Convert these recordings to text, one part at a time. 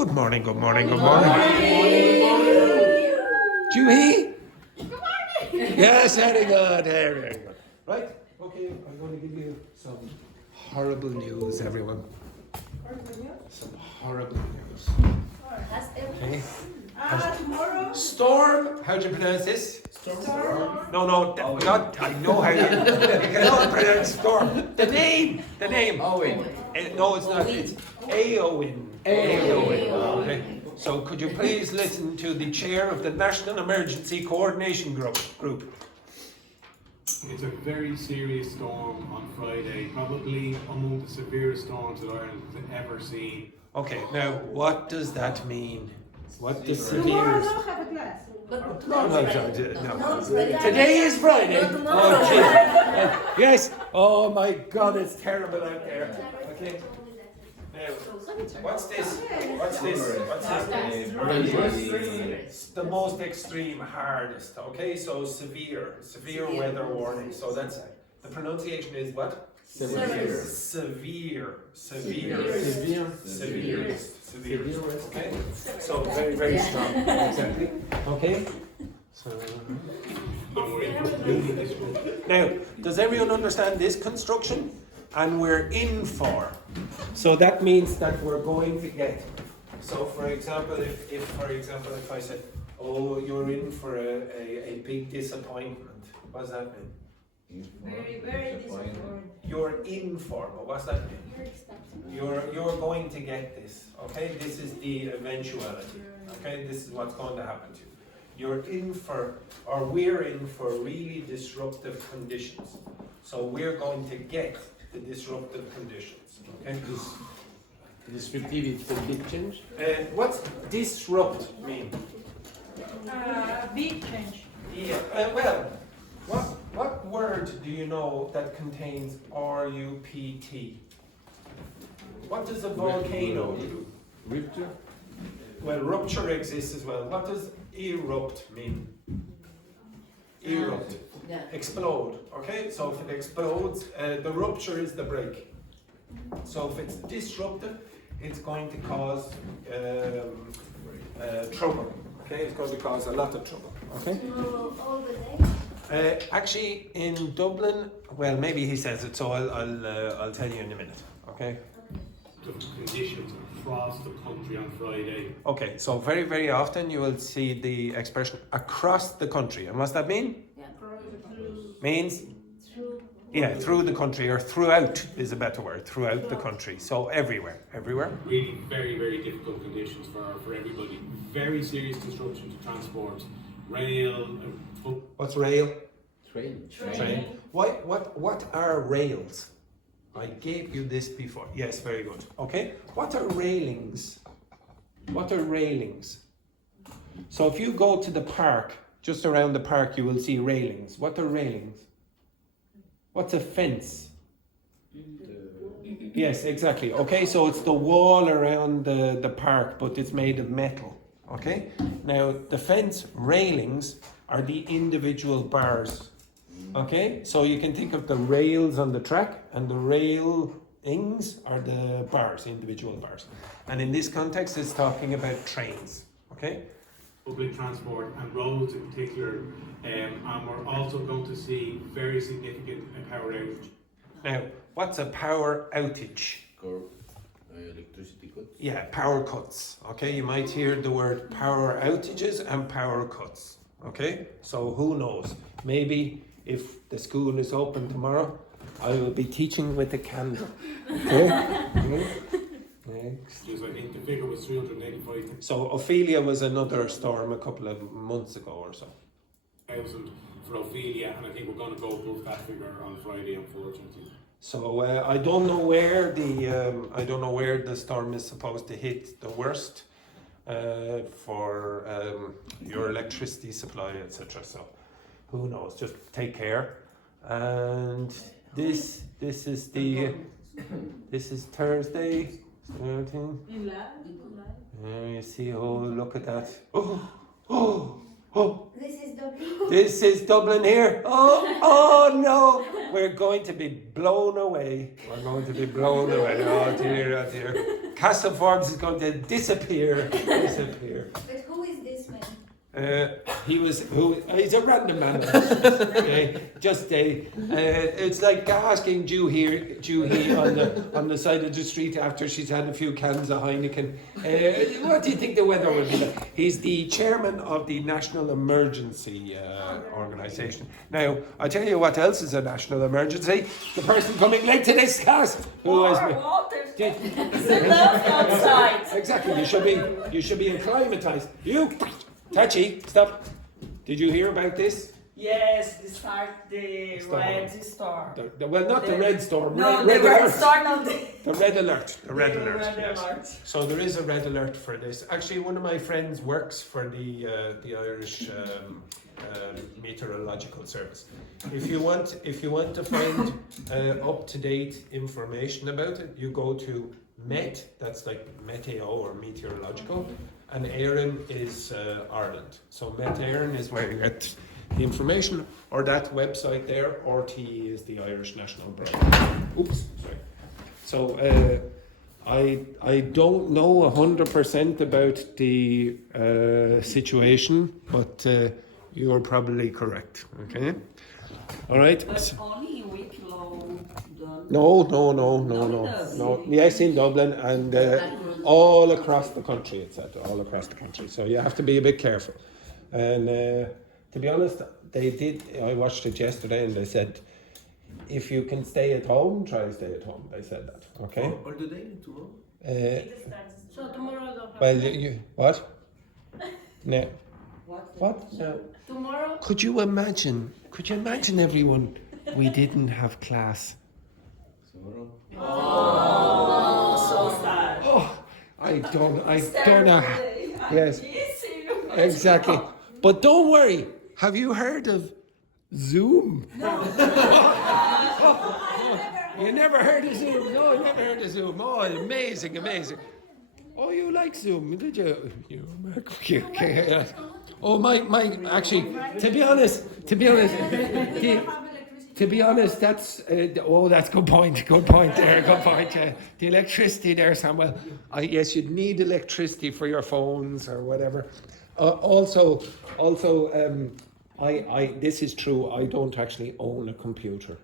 Good morning, good morning, good morning. Julie? Good morning. Yes, very good, very good. Right, okay, I'm going to give you some horrible news, everyone. Some horrible news. Okay. Tomorrow? Storm, how do you pronounce this? Storm? No, not, I know how you cannot pronounce Storm. The name. Eowyn. No, it's not, it's Eowyn. Okay. So could you please listen to the chair of the National Emergency Coordination Group? It's a very serious storm on Friday, probably among the severest storms that Ireland has ever seen. Okay, now what does that mean? What does Tomorrow, severe? don't have a glass. No. Today is Friday. Oh, geez. Yes. Oh my God, it's terrible out there. Okay. Now, what's this? It's the most extreme, hardest. Okay, so severe weather warning. So that's the pronunciation is what? Severe. Okay. So very, very strong. Exactly. Okay. So now, does everyone understand this construction? And we're in for. So that means that we're going to get. So for example, if I said, oh, you're in for a big disappointment, what does that mean? Very, very disappointing. You're in for, but what's that mean? You're going to get this. Okay, this is the eventuality. Okay, this is what's going to happen to you. You're in for, or we're in for really disruptive conditions. So we're going to get the disruptive conditions. Okay. Disruptive is a big change. What's disrupt mean? Big change. Yeah. Well, what word do you know that contains R-U-P-T? What does a volcano do? Rupture? Well, rupture exists as well. What does erupt mean? Erupt. Explode. Okay, so if it explodes, the rupture is the break. So if it's disruptive, it's going to cause trouble. Okay, it's going to cause a lot of trouble. Okay. All the day? Actually, in Dublin, well, maybe he says it, so I'll tell you in a minute. Okay. The conditions across the country on Friday. Okay, so very, very often you will see the expression across the country. And what's that mean? Means? Through the country, or throughout is a better word, throughout the country. So everywhere. Really very, very difficult conditions for everybody. Very serious disruption to transport. Rail. What's rail? Train. What are rails? I gave you this before. Yes, very good. Okay. What are railings? So if you go to the park, just around the park, you will see railings. What are railings? What's a fence? Yes, exactly. Okay, so it's the wall around the park, but it's made of metal. Okay. Now the fence railings are the individual bars. Okay, so you can think of the rails on the track, and the railings are the bars, individual bars. And in this context, it's talking about trains. Okay. Public transport and roads in particular, and we're also going to see very significant power outage. Now, what's a power outage? Electricity cuts. Yeah, power cuts. Okay, you might hear the word power outages and power cuts. Okay, so who knows? Maybe if the school is open tomorrow, I will be teaching with a candle. Okay? Next. I think the figure was 385,000 So Ophelia was another storm a couple of months ago or so. for Ophelia, and I think we're going to go above that figure on Friday, unfortunately. So I don't know where the storm is supposed to hit the worst for your electricity supply, etc. So who knows? Just take care. And this is Thursday. 17. In live? You see, oh, look at that. Oh, This is Dublin. This is Dublin here. Oh no! We're going to be blown away. We're going to be blown away. Oh dear, oh dear. Castle Forbes is going to disappear. Disappear. But who is this man? He's a random man. Okay, just it's like asking Juhi on the side of the street after she's had a few cans of Heineken. What do you think the weather will be like? He's the chairman of the National Emergency Organisation. Now, I tell you what else is a national emergency. The person coming late to this class, who has Sit outside. exactly. You should be acclimatized. You. Tachi, stop. Did you hear about this? Yes, they start the Storm. red storm. Well, not the red storm. No, red the red alert. storm of the The red alert. The red the alert. red Yes. alert. So there is a red alert for this. Actually, one of my friends works for the Irish Meteorological Service. If you want to find up to date information about it, you go to Met. That's like meteo or meteorological. And Éireann is Ireland. So Met Éireann is where you get the information, or that website there. RTE is the Irish National Broadcast. Oops, sorry. So I don't know 100% about the situation, but you are probably correct. Okay. All right. But only in Wicklow. No. Yes, in Dublin and all across the country, etc. All across the country. So you have to be a bit careful. And to be honest, I watched it yesterday, and they said, if you can stay at home, try to stay at home. They said that. Okay. All the day tomorrow? So tomorrow. Well, you what? No. What? No. Tomorrow. Could you imagine, everyone? We didn't have class. Tomorrow? Oh, so sad. Oh, I don't know. Yes, Easy. exactly. But don't worry. Have you heard of Zoom? You never heard of Zoom? No, you never heard of Zoom. Oh, amazing. Oh, you like Zoom, did you? Okay. Oh, my. Actually, to be honest, that's that's good point. Good point there. The electricity there, Samuel. Yes, you'd need electricity for your phones or whatever. Also, this is true. I don't actually own a computer.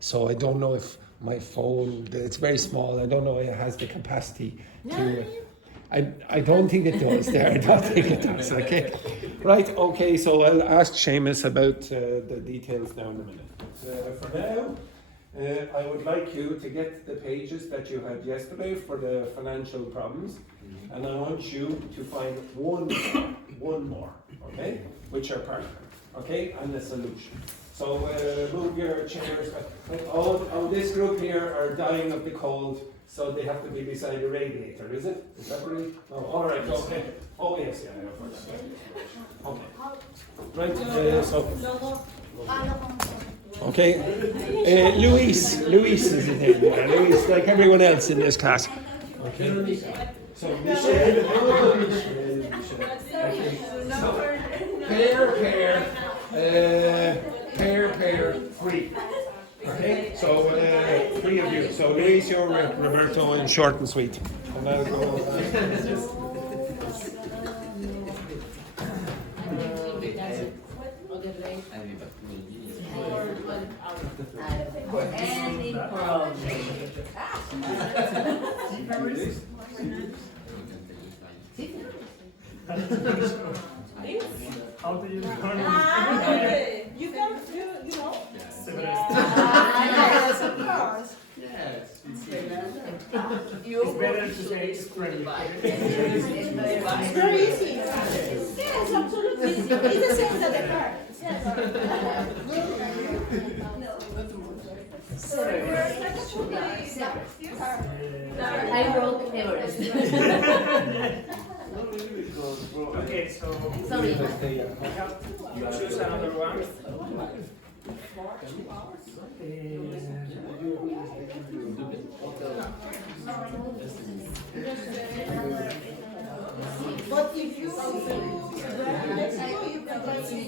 So I don't know if my phone. It's very small. I don't know if it has the capacity to. I don't think it does there. I don't think it does. Okay. Right. Okay. So I'll ask Seamus about the details now in a minute. For now, I would like you to get the pages that you had yesterday for the financial problems, and I want you to find one more. Okay, which are partner. Okay, and the solution. So move your chairs. All this group here are dying of the cold. So they have to be beside a radiator, is it? Is that right? Oh, all right, okay. Oh, yes, yeah. Okay. Right, okay. Luis is his name. Luis, like everyone else in this class. Okay. So, Michelle. Okay. So, pair, free. Okay, so 3 of you. So Luis, you're with Roberto, and short and sweet. And I'll go. How do you learn? You can, you know. Yes, of course. Yes. It's better to say it's pretty. It's very easy. Yes, absolutely. It's the same as the car. I wrote Everest. Okay, so Sorry. you choose another one. But if you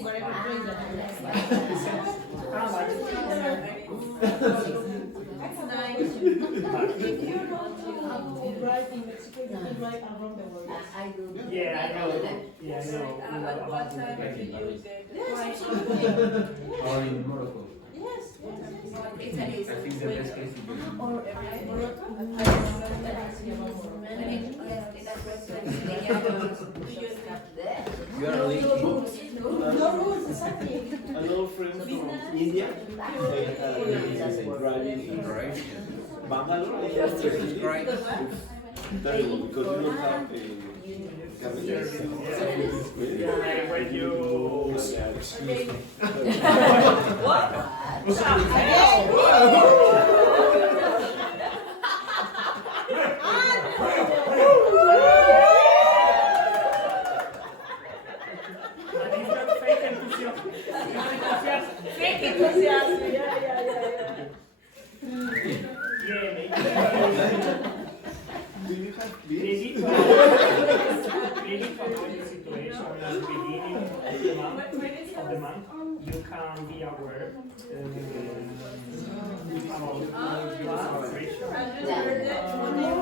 That's nice. If you want to drive in Mexico, you can drive around the world. I do. Yeah, I know. Yeah, I know. At what time do you get the Yes, flight? absolutely. Or in Morocco. Yes, yes. Italy is I think the best case is or Morocco? you are only No rules, exactly. An old friend from India, they driving in Bangalore, yesterday. Terrible, because you don't have a capital. When you Fake enthusiasm. Yeah. Do you have maybe beers? maybe for the situation at the beginning of the month, you can be aware about your situation.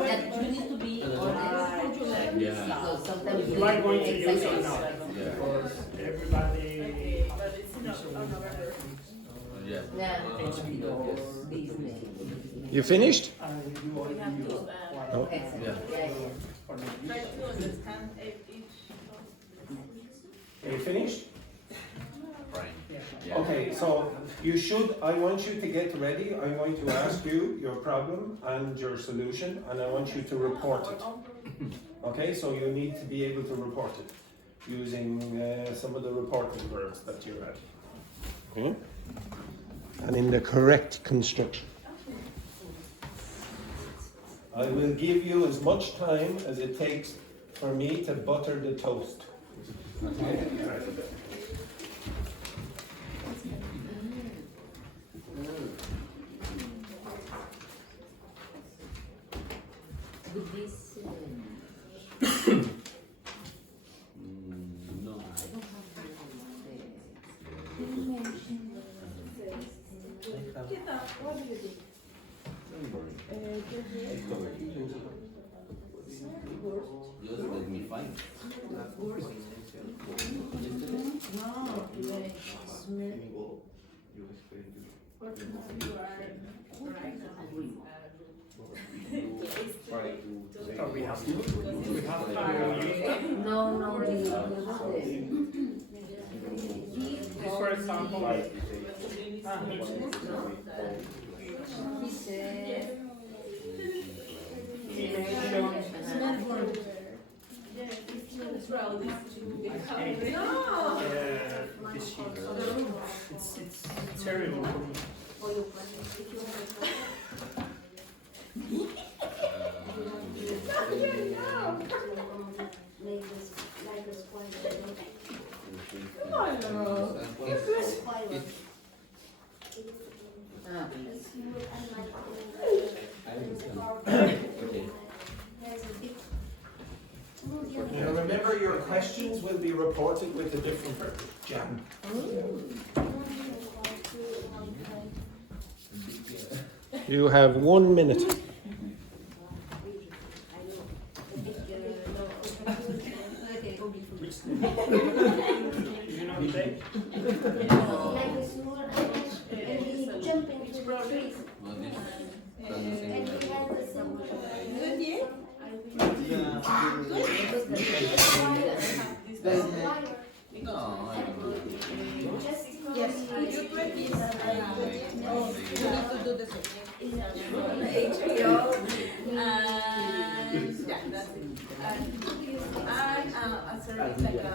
that you need to be honest. Because sometimes You are going to use or exaggerate. not? Because everybody But it's not on November. Yeah, HBO Disney. You finished? and you We have to Okay. Yeah. try to understand each. Are you finished? Yeah. Okay, so I want you to get ready. I'm going to ask you your problem and your solution, and I want you to report it. Okay, so you need to be able to report it using some of the reporting verbs that you had. Okay? And in the correct construction. I will give you as much time as it takes for me to butter the toast. Okay? With this, No. Tita, what do you do? Just let me find. So we have to use no, we this, for example, he said, this sheet. It's terrible for me. Now remember, your questions will be reported with a different verb. Jam. You have 1 minute. You know the day? No, I don't know. Yes, you do it this. Oh, you need to do the same. HBO. And yeah, that's it. And sorry, like a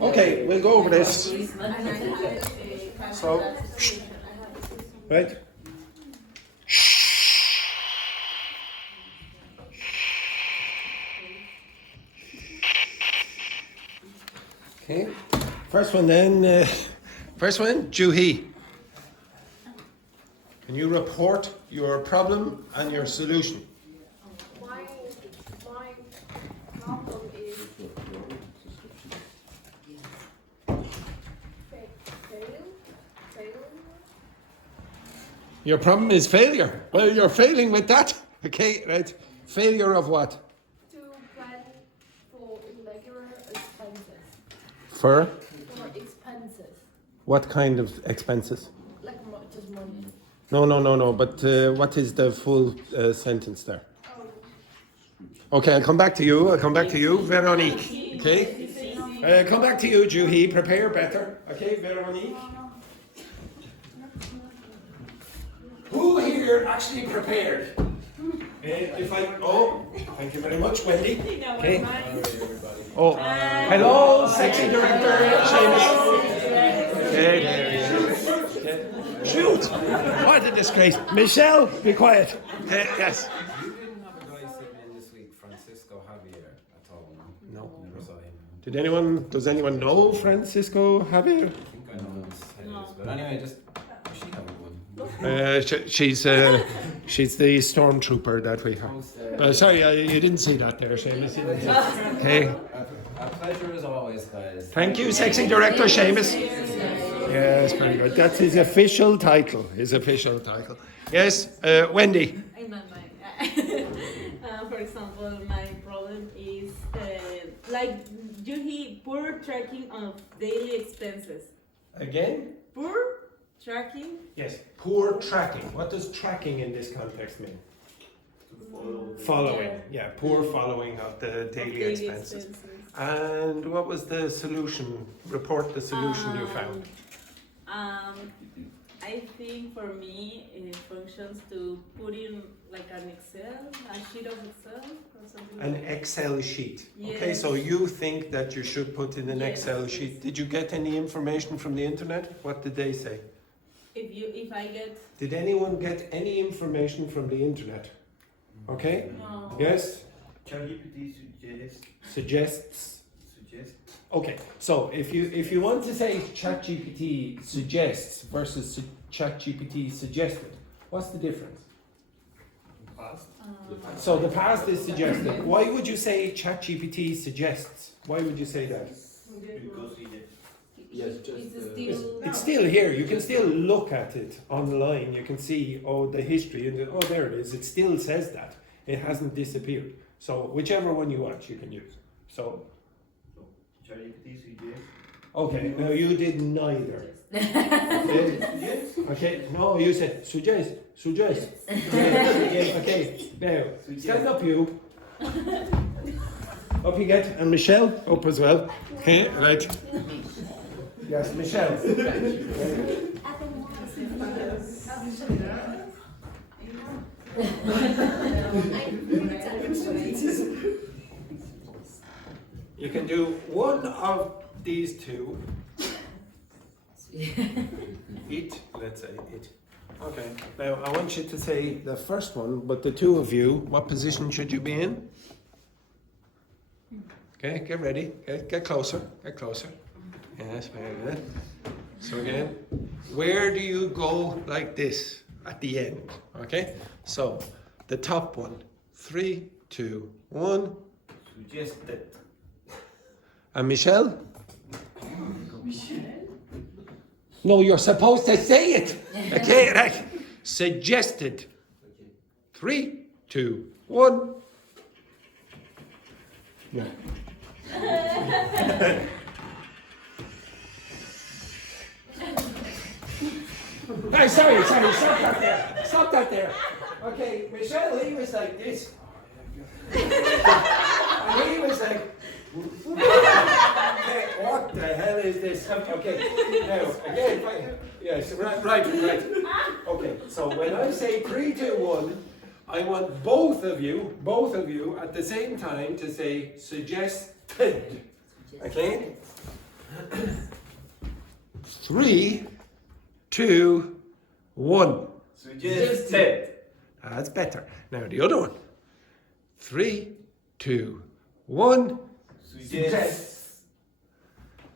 Okay, we'll go over this. So, right? Okay, first one then. First one, Juhi. Can you report your problem and your solution? My problem is fail. Your problem is failure. Well, you're failing with that. Okay, right. Failure of what? To plan for irregular expenses. For For expenses. what kind of expenses? Like just money. No. But what is the full sentence there? Okay, I'll come back to you. Veronique. Okay? Come back to you, Juhi. Prepare better. Okay, Veronique. Who here actually prepared? Thank you very much, Wendy. Okay. Oh, hello, sexy director, Seamus. Okay, there he is. Okay. Shoot! What a disgrace. Michelle, be quiet. Okay, yes. You didn't have a guy sitting in this week, Francisco Javier, at all? No. Never saw him. Does anyone know Francisco Javier? I think I know his but anyway, just, she have one. She's the stormtrooper that we have. Sorry, you didn't see that there, Seamus. Okay. A pleasure as always, guys. Thank you, sexy director Seamus. Yes, very good. That's his official title. Yes, Wendy. For example, my problem is poor tracking of daily expenses. Again? Poor tracking. Yes, poor tracking. What does tracking in this context mean? Following. Yeah, poor following of the daily expenses. And what was the solution? Report the solution you found. I think for me it functions to put in like an Excel, a sheet of Excel or something. An like that. Excel sheet. Yes. Okay, so you think that you should put in an Yes. Excel sheet. Did you get any information from the internet? What did they say? If I get Did anyone get any information from the internet? Okay? no. Yes? ChatGPT Suggests. Okay, so if you want to say ChatGPT suggests versus ChatGPT suggested, what's the difference? So the past is suggested. Why would you say ChatGPT suggests? Why would you say that? because he Yes, just It's still here. You can still look at it online. You can see, the history, and there it is. It still says that. It hasn't disappeared. So whichever one you want, you can use. So, ChatGPT suggests. okay, now you did neither. Okay, no, you said suggest. Okay, now, stand up you. Up you get, and Michelle, up as well. Okay, right. Yes, Michelle. You can do one of these two. It, let's say it. Okay, now I want you to say the first one, but the two of you, what position should you be in? Okay, get ready, get closer. Yes, very good. So again, where do you go like this at the end? Okay, so the top one, 3, 2, 1. Suggested. And Michelle? No, you're supposed to say it. Okay, right. Suggested. 3, 2, 1. No. Hey, sorry, stop that there. Okay, Michelle, he was like this. And he was like, okay, what the hell is this? Okay, now, again, yes, right. Okay, so when I say 3, 2, 1, I want both of you at the same time to say suggested. Okay? 3, 2, 1. Suggested. That's better. Now the other one. 3, 2, 1. Suggests.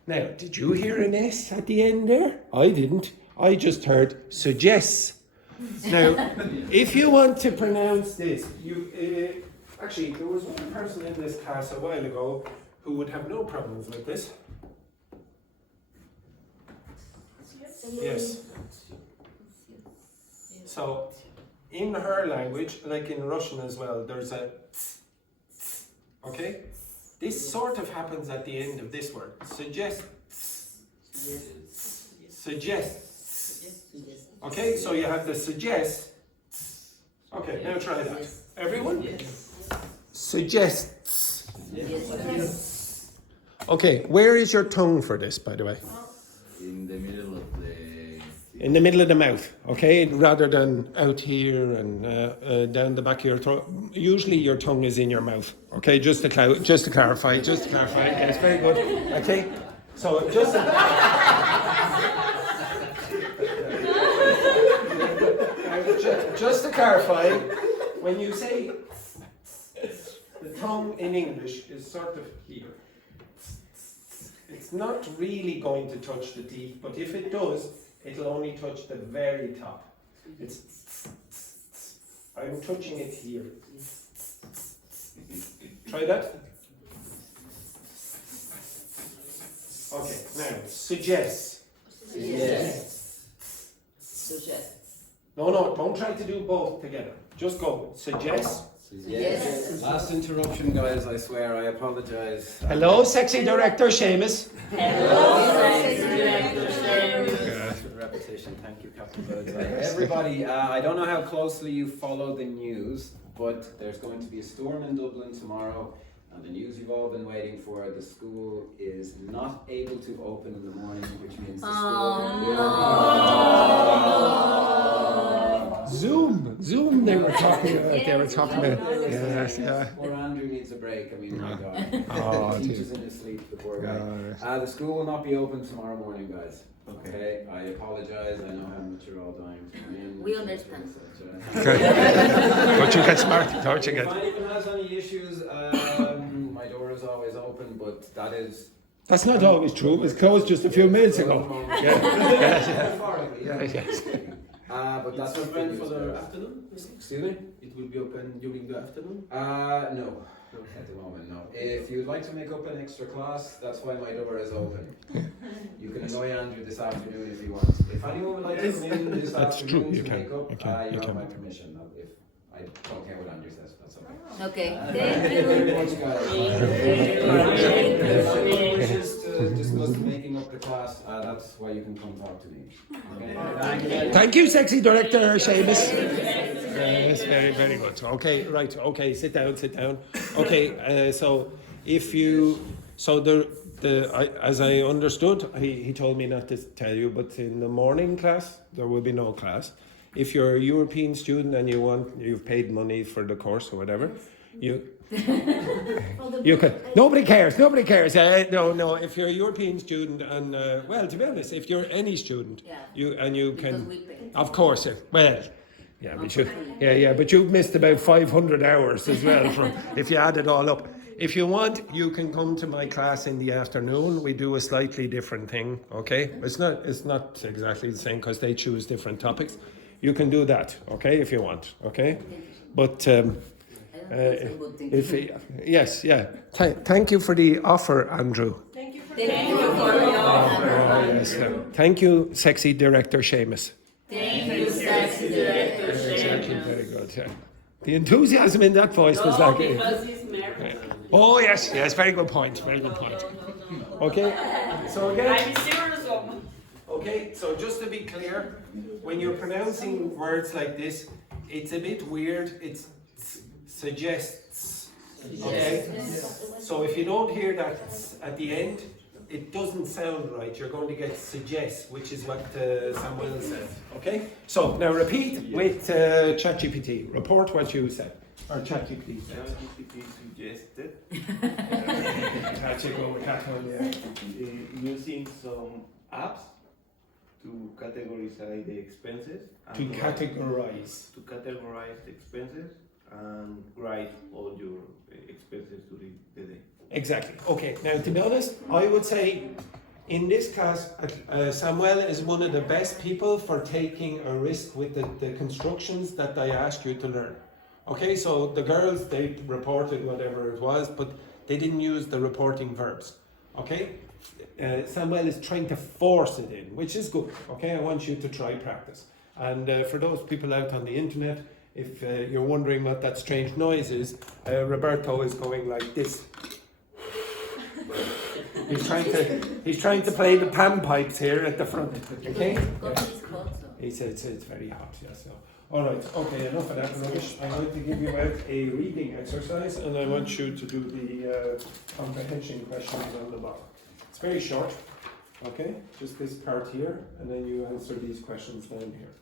Now, did you hear an S at the end there? I didn't. I just heard suggests. Now, if you want to pronounce this, you actually there was one person in this class a while ago who would have no problems with this. Yes. So, in her language, like in Russian as well, there's a okay? This sort of happens at the end of this word. Suggests. Okay, so you have the suggest. Okay, now try that. Everyone? Suggests. Okay, where is your tongue for this, by the way? In the middle of the. In the middle of the mouth, okay? Rather than out here and down the back of your throat. Usually your tongue is in your mouth, okay? Just to clarify. Yes, very good. Okay? So just to clarify, when you say the tongue in English is sort of here. It's not really going to touch the teeth, but if it does, it'll only touch the very top. I'm touching it here. Try that. Okay, now suggest. No, don't try to do both together. Just go. Suggest. Last interruption, guys, I swear, I apologise. Hello, sexy director Seamus. Repetition, thank you, Captain Birdseye. Everybody, I don't know how closely you follow the news, but there's going to be a storm in Dublin tomorrow, and the news you've all been waiting for, the school is not able to open in the morning, which means the Zoom, they were talking about. Yes, yeah. Poor Andrew needs a break, I mean, my God. Oh, He teaches in his sleep, the poor guy. The school will not be open tomorrow morning, guys. Okay, I apologise, I know how much you're all dying to come in. We understand. Don't you get smart, don't you If get... anyone has any issues, my door is always open, but that is... That's not always true, it was closed just a few minutes ago. Metaphorically, Yes. but that's It's open for the afternoon? Excuse me? It will be open during the afternoon? No. At the moment, no. If you'd like to make up an extra class, that's why my door is open. You can annoy Andrew this afternoon if you want. If anyone would like to come in this That's true, afternoon you to can, make up, you can, you you have can. my permission. If I don't care what Andrew says, that's okay. Okay, Thank you very much, guys. If anyone wishes to discuss making up the class, that's why you can come talk to me. Okay? Thank you, sexy director Seamus. Yes, very, very good. Okay, right, okay, sit down. Okay, so if you... So as I understood, he told me not to tell you, but in the morning class, there will be no class. If you're a European student and you've paid money for the course or whatever, you can. Nobody cares. No. If you're a European student and well, to be honest, if you're any student, you can. Of course. Yeah, we should. Yeah. But you've missed about 500 hours as well from if you add it all up. If you want, you can come to my class in the afternoon. We do a slightly different thing. Okay, it's not exactly the same because they choose different topics. You can do that. Okay, if you want. Okay, but. Yes. Thank you for the offer, Andrew. Thank you for Yes, thank you, sexy director Seamus. Thank you, sexy director Exactly, very good. Yeah. The enthusiasm in that voice was like. because he's married. Oh yes, very good point. Okay, so again. I'm serious. Okay, so just to be clear, when you're pronouncing words like this, it's a bit weird. It's suggests. Okay? So if you don't hear that at the end, it doesn't sound right. You're going to get suggest, which is what Samuel said. Okay? So now repeat with ChatGPT. Report what you said. Or ChatGPT said. ChatGPT suggested using some apps to categorize the expenses. To categorize the expenses and write all your expenses during the day. Exactly. Okay. Now, to be honest, I would say in this class, Samuel is one of the best people for taking a risk with the constructions that I asked you to learn. Okay, so the girls, they reported whatever it was, but they didn't use the reporting verbs. Okay, Samuel is trying to force it in, which is good. Okay, I want you to try practice. And for those people out on the internet, if you're wondering what that strange noise is, Roberto is going like this. He's trying to play the pan pipes here at the front. Okay? He said it's very hot. Yeah. So, all right. Okay. Enough of that rubbish. I'm going to give you out a reading exercise, and I want you to do the comprehension questions on the bottom. It's very short. Okay. Just this part here, and then you answer these questions down here.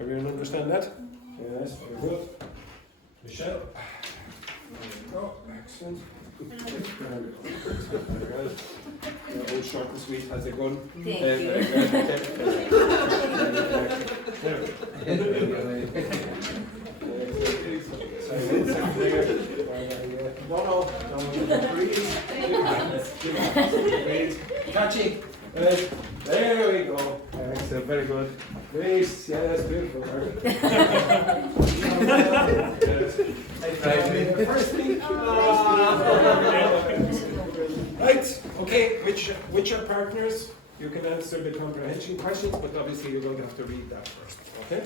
Everyone understand that? Yes. Very good. Michelle. There you go. Excellent. Old short and sweet has a gun. Thank No, breathe. Touchy. There we go. Excellent, very good. Grace, yes, beautiful. First thing. Right, okay, which are partners? You can answer the comprehension questions, but obviously you're going to have to read that first, okay?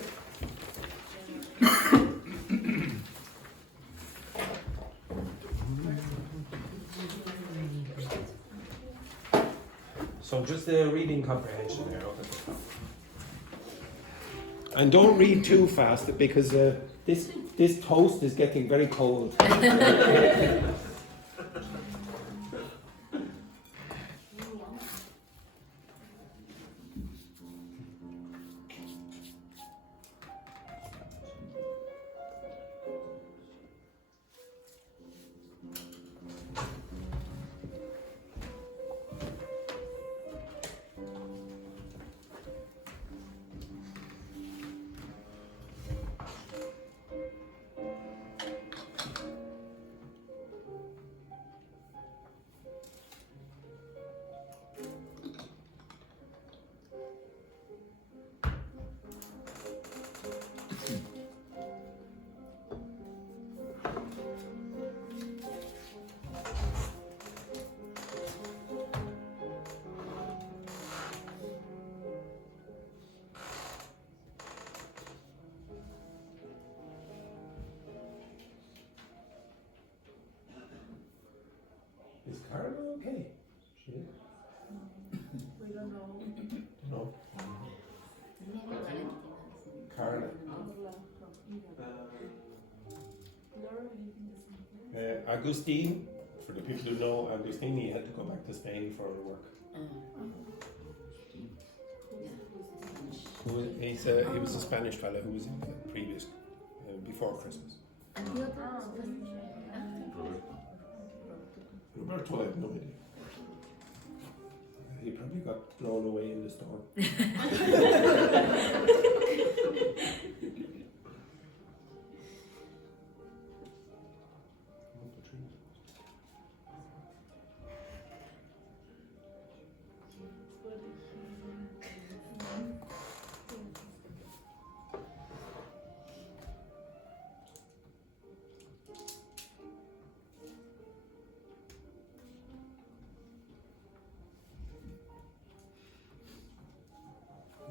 So just the reading comprehension there. Okay. And don't read too fast because this toast is getting very cold. Is Carla okay? She is? We don't know. No. Carla. Agustin, for the people who know Agustin, he had to go back to Spain for work. He was a Spanish fellow who was in the previous, before Christmas. Roberto, I have no idea. He probably got blown away in the storm.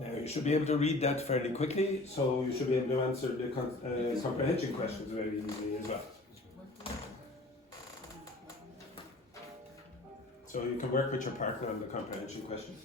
Now you should be able to read that fairly quickly, so you should be able to answer the comprehension questions very easily as well. So you can work with your partner on the comprehension questions.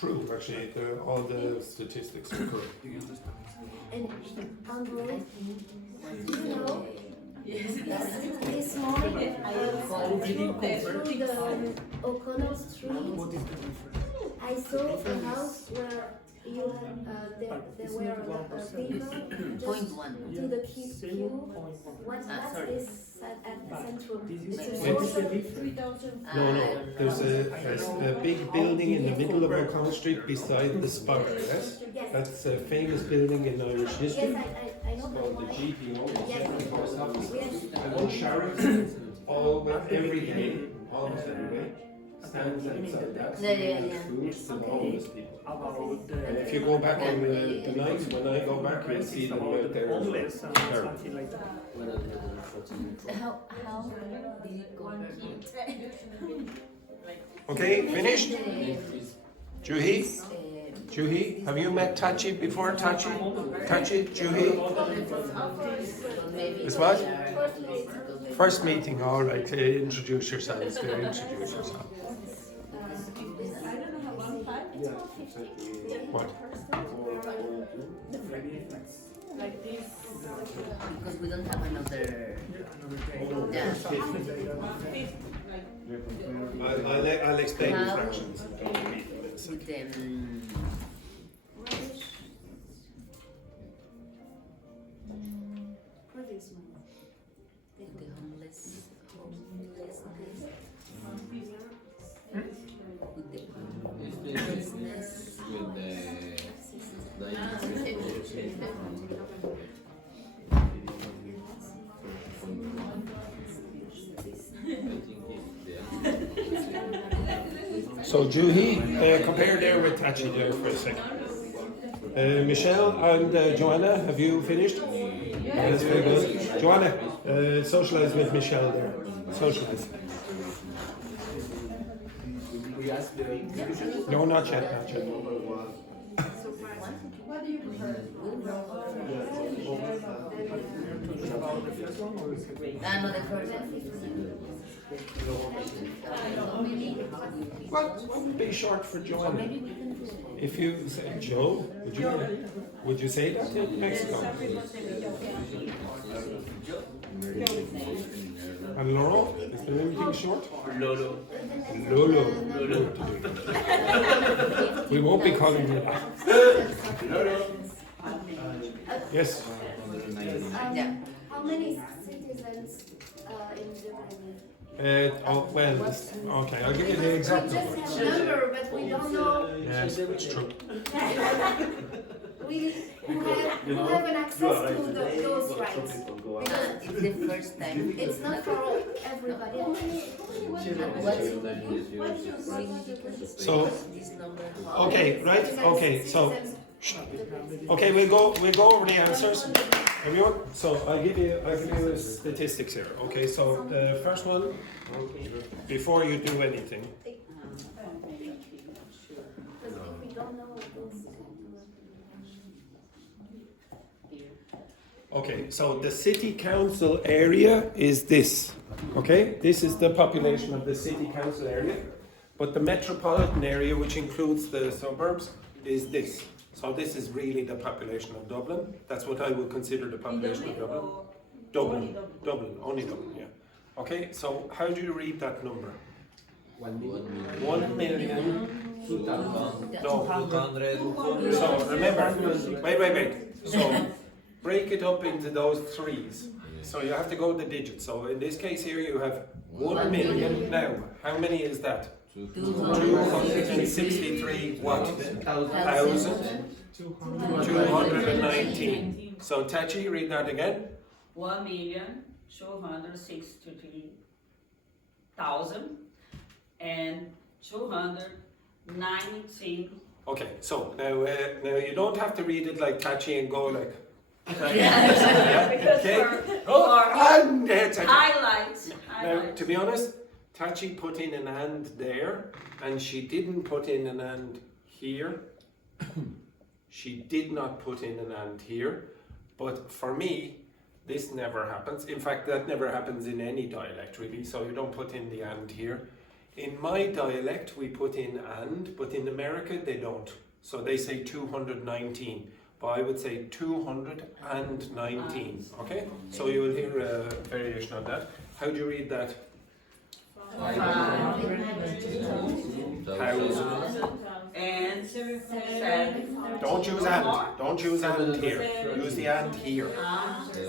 true, actually. All the statistics are correct. And on the road, you know, this morning through the O'Connell Street, I saw a house where you there were people Point just one. to the queue. What is at Centrum? It's What is the also difference? 3,000. No, there's a big building in the middle of O'Connell Street beside the Spire, yes? Yes, That's a famous building in Irish history. yes, I know Called the why. GPO, the Yes. General Post Office. Yes. And one sheriff, every day, almost every day, stands outside that Yeah. food to the homeless people. About And if you go back on the night when I go back, you'll see them out there. homeless and Terrible. something like that. How did it compare? Okay, finished? Juhi? Juhi? Have you met Tachi before? Tachi? Juhi? It's what? First meeting, all right. Introduce yourselves. Introduce yourself. What? Because we don't have another. Yeah. I'll explain the How- fractions. With them. With the homeless. With the homelessness. With So Juhi, compare there with Tachi there for a second. Michelle and Joanna, have you finished? That's very good. Joanna, socialise with Michelle there. Socialise. No, not yet, not yet. No, the first What would be short for Joanna? If you say Joe, would you say that in Mexico? And Loro? Is there anything short? Lolo. Lolo. We won't be calling you that. Yes. Yeah. How many citizens in Dublin? Okay, I'll give you the exact We number. just have a number, but we don't know. Yes, it's true. Who have an access to those rights. Because It's the first time. it's not for everybody. So, This number. okay, right? Okay, so, okay, we'll go over the answers. Everyone, so I'll give you statistics here. Okay, so the first one, before you do anything. Because if we don't know those. Okay, so the city council area is this. Okay, this is the population of the city council area, but the metropolitan area, which includes the suburbs, is this. So this is really the population of Dublin. That's what I would consider the population of Dublin. Dublin, only Dublin, yeah. Okay, so how do you read that number? 1 million. No. So remember, wait. So break it up into those threes. So you have to go the digits. So in this case here you have 1 million. Now, how many is that? 263 what? 1,219. So Tachi, read that again. 1,263,219. Okay, so now you don't have to read it like Tachi and go like. Because Okay. for And there, Tachi. highlights. Now, to be honest, Tachi put in an and there, and she didn't put in an and here. She did not put in an and here. But for me, this never happens. In fact, that never happens in any dialect, really. So you don't put in the and here. In my dialect, we put in and, but in America, they don't. So they say 219, but I would say 219, okay? So you will hear a variation on that. How do you read that? And Don't use and. Don't use and here. Use the and here.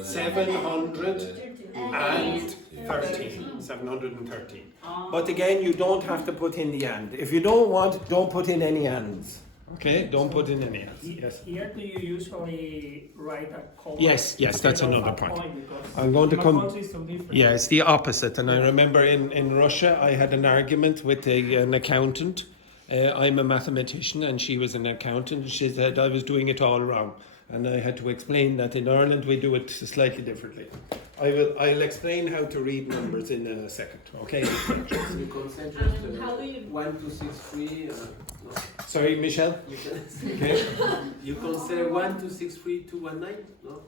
713. 713. But again, you don't have to put in the and. If you don't want, don't put in any ands. Okay? Don't put in any ands. Yes. Here, do you usually write a comma? Yes, that's instead of another a point. Because I'm going to my come. country is so different. Yeah, it's the opposite. And I remember in Russia, I had an argument with an accountant. I'm a mathematician and she was an accountant. She said I was doing it all wrong. And I had to explain that in Ireland we do it slightly differently. I'll explain how to read numbers in a second, okay? You concentrate how do you 1, 2, 6, 3. No. Sorry, Michelle? You can, Okay? you can say 1, 2, 6, 3, 2, 1, 9. No.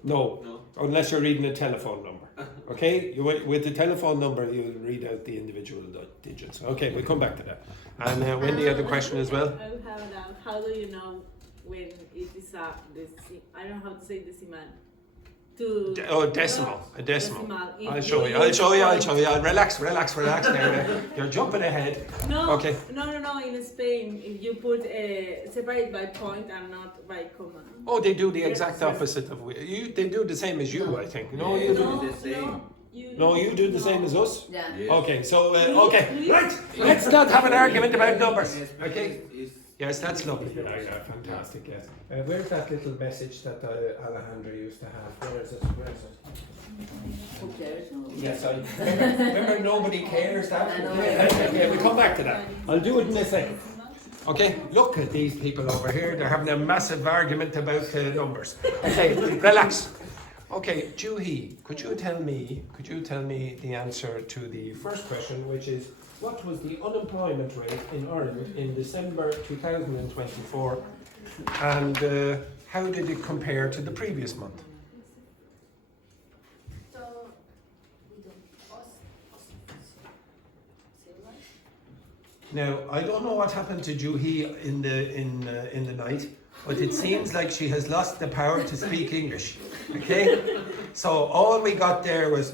No, unless you're reading a telephone number. Okay? With the telephone number, you'll read out the individual digits. Okay, we'll come back to that. And Wendy had a question as well. I have now. How do you know when it is I don't know how to say decimal. Decimal. A decimal. If I'll show you. Relax. Now. You're jumping ahead. No, Okay. no. In Spain, if you put separate by point and not by comma. Oh, they do the exact opposite of you. They do the same as you, I think. No, you do. the same. No, you do the same as us. Yeah. Yes. Okay, so right. Let's not have an argument about numbers. Okay. Yes, that's lovely. Yeah, fantastic. Yes. Where's that little message that Alejandro used to have? Where is it? Who cares? Yes, I remember nobody cares that. Yeah, we'll come back to that. I'll do it in a second. Okay, look at these people over here. They're having a massive argument about numbers. Okay, relax. Okay, Juhi, could you tell me the answer to the first question, which is what was the unemployment rate in Ireland in December 2024, and how did it compare to the previous month? Now, I don't know what happened to Juhi in the night, but it seems like she has lost the power to speak English. Okay? So all we got there was.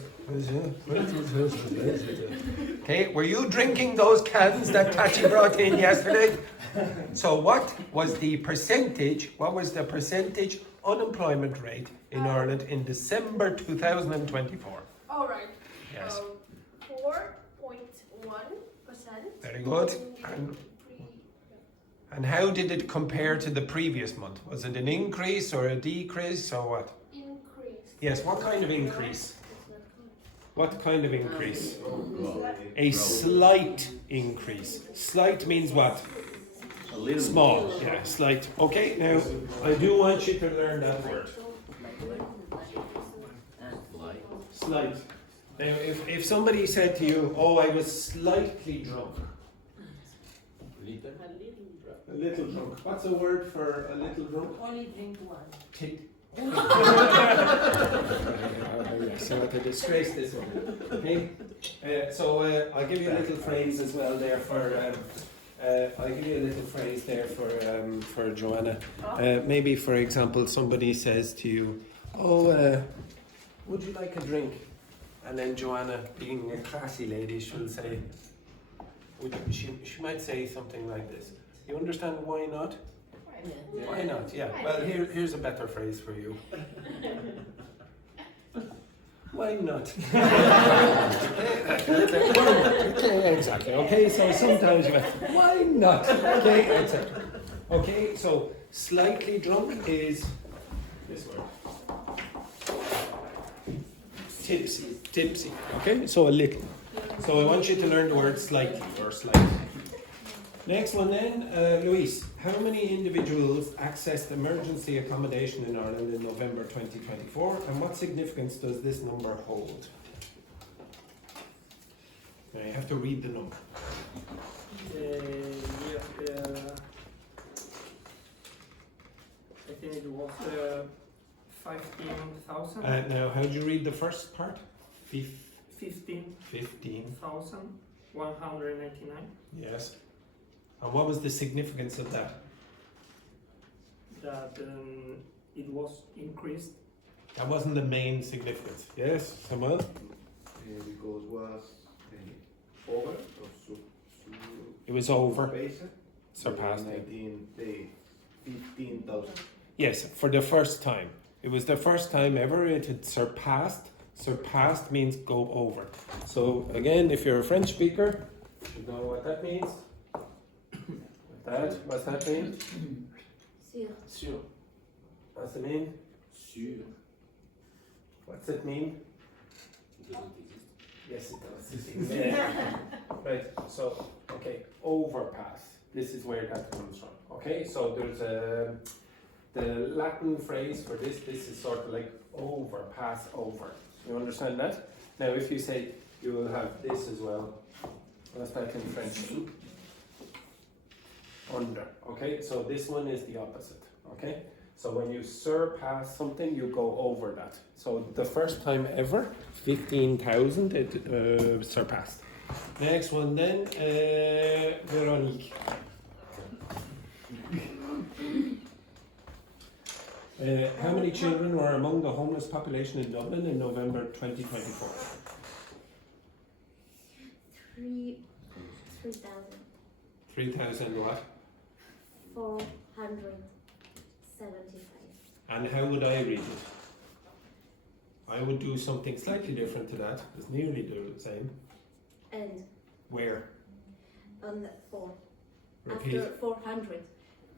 Okay, were you drinking those cans that Tachi brought in yesterday? So what was the percentage unemployment rate in Ireland in December 2024? All right. Yes. 4.1%. Very good. And how did it compare to the previous month? Was it an increase or a decrease or what? Increase. Yes, what kind of increase? What kind of increase? A slight increase. Slight means what? A little Small. Yeah, slight. Okay, now I do want you to learn that word. Slight. Now, if somebody said to you, "Oh, I was slightly drunk," a little drunk. What's a word for a little drunk? Only drink one. So to disgrace this one. Okay. So I'll give you a little phrase as well there for. I'll give you a little phrase there for Joanna. Maybe, for example, somebody says to you, "Oh, would you like a drink?" And then Joanna, being a classy lady, she'll say, she might say something like this. You understand why not? Yeah. Why not? Yeah. Well, here's a better phrase for you. Why not? Okay, exactly. Okay, so sometimes you why not? Okay, etc. Okay, so slightly drunk is this word. Tipsy. Okay, so a little. So I want you to learn the word slightly or slightly. Next one then, Louise. How many individuals accessed emergency accommodation in Ireland in November 2024, and what significance does this number hold? Now you have to read the number. I think it was 15,000. Now, how do you read the first part? 15,000. 199. Yes. And what was the significance of that? That it was increased. That wasn't the main significance. Yes, Samuel? Because was over or It was over. surpassed Surpassed. 15,000. Yes, for the first time. It was the first time ever it had surpassed. Surpassed means go over. So again, if you're a French speaker, you know what that means. What's that mean? Sûr. What's it mean? Sure. What's it mean? It doesn't exist. Yes, it does. Yeah. Right. So, okay, overpass. This is where that comes from. Okay. So there's the Latin phrase for this. This is sort of like over, pass over. You understand that? Now, if you say you will have this as well. What's that in French? Under. Okay. So this one is the opposite. Okay. So when you surpass something, you go over that. So the first time ever, 15,000 it surpassed. Next one then, Veronique. How many children were among the homeless population in Dublin in November 2024? 3,000. 3,000 what? 475. And how would I read it? I would do something slightly different to that. It's nearly the same. And Where? on the 4. Repeat. After 400.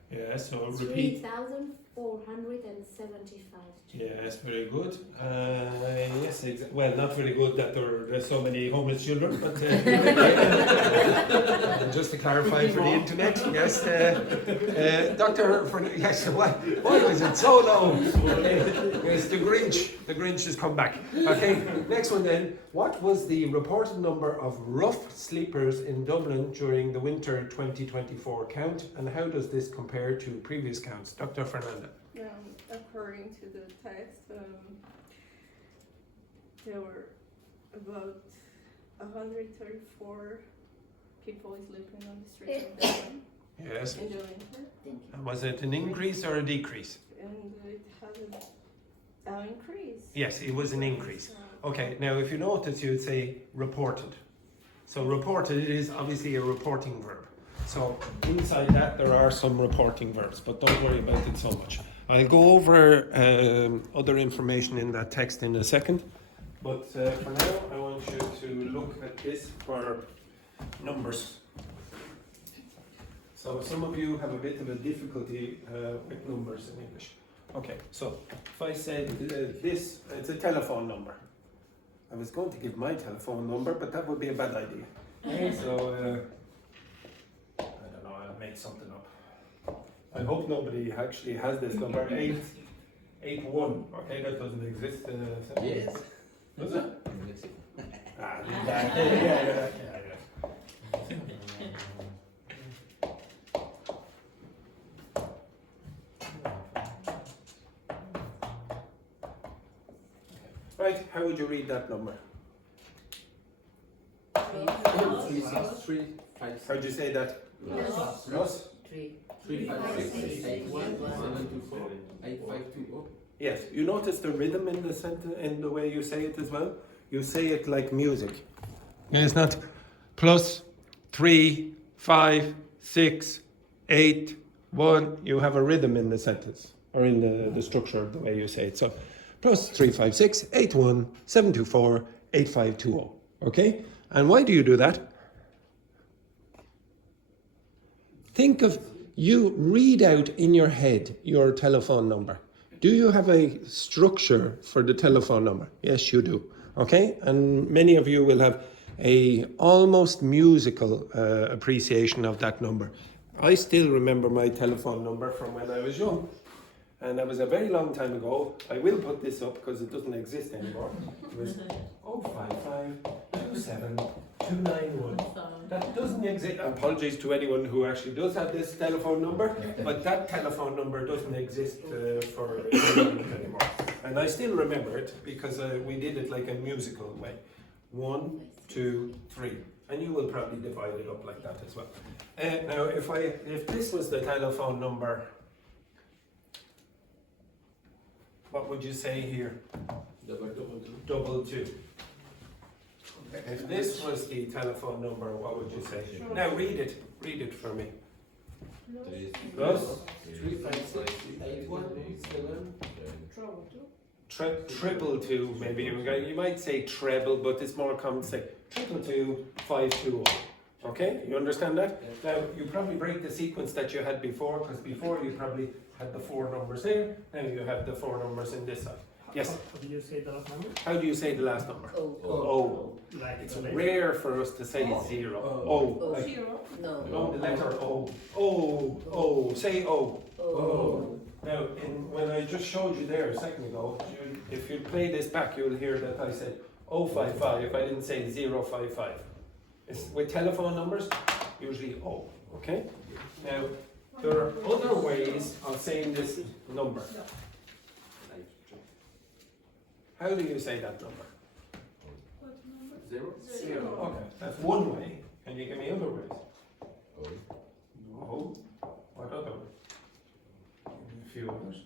Yeah, so repeat. 3,475. Yes, very good. Yes, well, not very good that there's so many homeless children, but just to clarify for the internet, yes, Doctor, yes, why was it so low? Yes, the Grinch has come back. Okay, next one then. What was the reported number of rough sleepers in Dublin during the winter 2024 count, and how does this compare to previous counts? Dr. Fernanda. According to the text, there were about 134 people sleeping on the streets of Dublin Yes. in the winter, And was it an increase or a decrease? and it has an increase. Yes, it was an increase. Okay, now if you notice, you'd say reported. So reported is obviously a reporting verb. So inside that there are some reporting verbs, but don't worry about it so much. I'll go over other information in that text in a second. But for now, I want you to look at this for numbers. So some of you have a bit of a difficulty with numbers in English. Okay, so if I say this, it's a telephone number. I was going to give my telephone number, but that would be a bad idea. Okay, so I don't know, I'll make something up. I hope nobody actually has this number, 881. Okay, that doesn't exist. Yes. Does it? Yes. Leave that. Yeah. Right, how would you read that number? 363 How'd you say that? Plus? 8520. Yes, you notice the rhythm in the sentence, in the way you say it as well? You say it like music. Yeah, it's not plus 3, 5, 6, 8, 1. You have a rhythm in the sentence, or in the structure of the way you say it. So plus 356 81 724 8520. Okay? And why do you do that? Think of, you read out in your head your telephone number. Do you have a structure for the telephone number? Yes, you do. Okay? And many of you will have a almost musical appreciation of that number. I still remember my telephone number from when I was young. And that was a very long time ago. I will put this up because it doesn't exist anymore. It was 055 27 291. That doesn't exist. Apologies to anyone who actually does have this telephone number, but that telephone number doesn't exist for anymore. And I still remember it because we did it like a musical way. 1, 2, 3. And you will probably divide it up like that as well. Now, if this was the telephone number, what would you say here? Double two. If this was the telephone number, what would you say? Now read it for me. Plus 3, 5, 6, 8, 1, 7. triple two, maybe you might say treble, but it's more common to say 222 520. Okay, you understand that? Now you probably break the sequence that you had before, because before you probably had the 4 numbers here. Now you have the 4 numbers in this side. Yes. How do you say the last number? How do you say the last number? Oh. Like It's the letter. rare for us to say 0. O. Like, No. no, the letter O. O. Say O. Oh. Now, when I just showed you there a second ago, if you play this back, you'll hear that I said 055. I didn't say 055. It's, with telephone numbers, usually O. Okay? Now, there are other ways of saying this number. How do you say that number? 0. Okay, that's one way. Can you give me other ways? Oh. What other way? Give me a few others.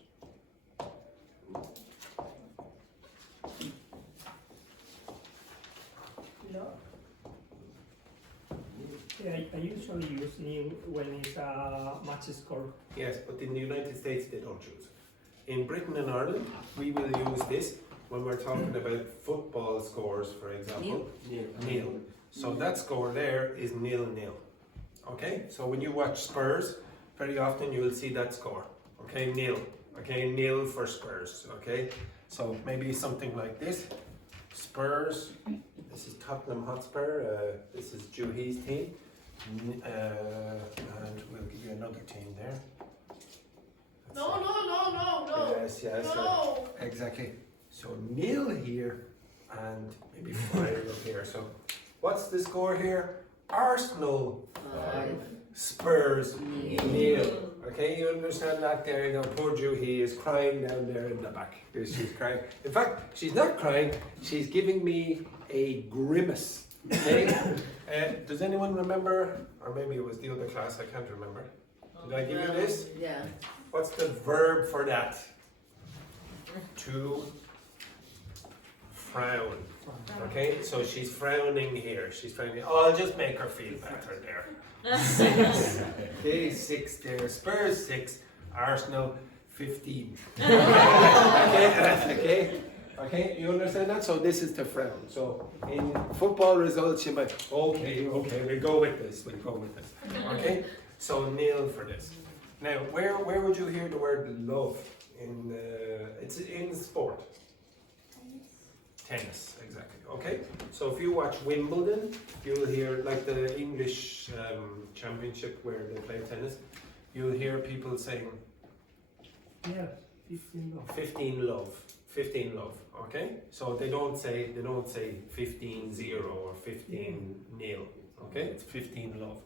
Yeah, I usually use nil when it's a match score. Yes, but in the United States they don't use it. In Britain and Ireland, we will use this when we're talking about football scores, for example. Nil. So that score there is 0-0. Okay, so when you watch Spurs, very often you will see that score. Okay, 0. Okay, 0 for Spurs. Okay, so maybe something like this. Spurs, this is Tottenham Hotspur, this is Juhi's team. And we'll give you another team there. No. Yes, No. exactly. So 0 here and maybe 5 up here. So what's the score here? Arsenal 5. Spurs 0. Okay, you understand that there? You know, poor Juhi is crying down there in the back. She's crying. In fact, she's not crying. She's giving me a grimace. Okay? Does anyone remember? Or maybe it was the other class. I can't remember. Did I give you this? Yeah. What's the verb for that? To frown. Okay, so she's frowning here. She's frowning. Oh, I'll just make her feel better there. 6. Okay, 6 there. Spurs 6. Arsenal 15. Okay, you understand that? So this is to frown. So in football results, you might, okay, we'll go with this. Okay, so 0 for this. Now, where would you hear the word love? It's in sport. Tennis, exactly. Okay, so if you watch Wimbledon, you'll hear, like the English championship where they play tennis, you'll hear people saying Yeah, 15 love. 15 love. Okay, so they don't say 15-0 or 15-0. Okay, it's 15 love.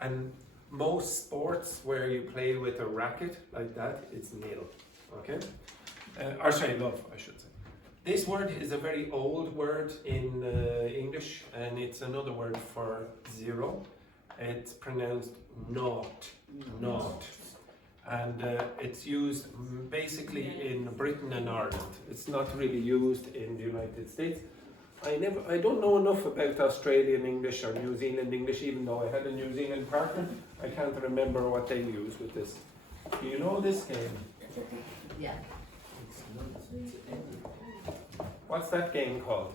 And most sports where you play with a racket like that, it's 0. Okay, love, I should say. This word is a very old word in English, and it's another word for 0. It's pronounced naught. And it's used basically in Britain and Ireland. It's not really used in the United States. I don't know enough about Australian English or New Zealand English, even though I had a New Zealand partner. I can't remember what they use with this. Do you know this game? Yeah. What's that game called?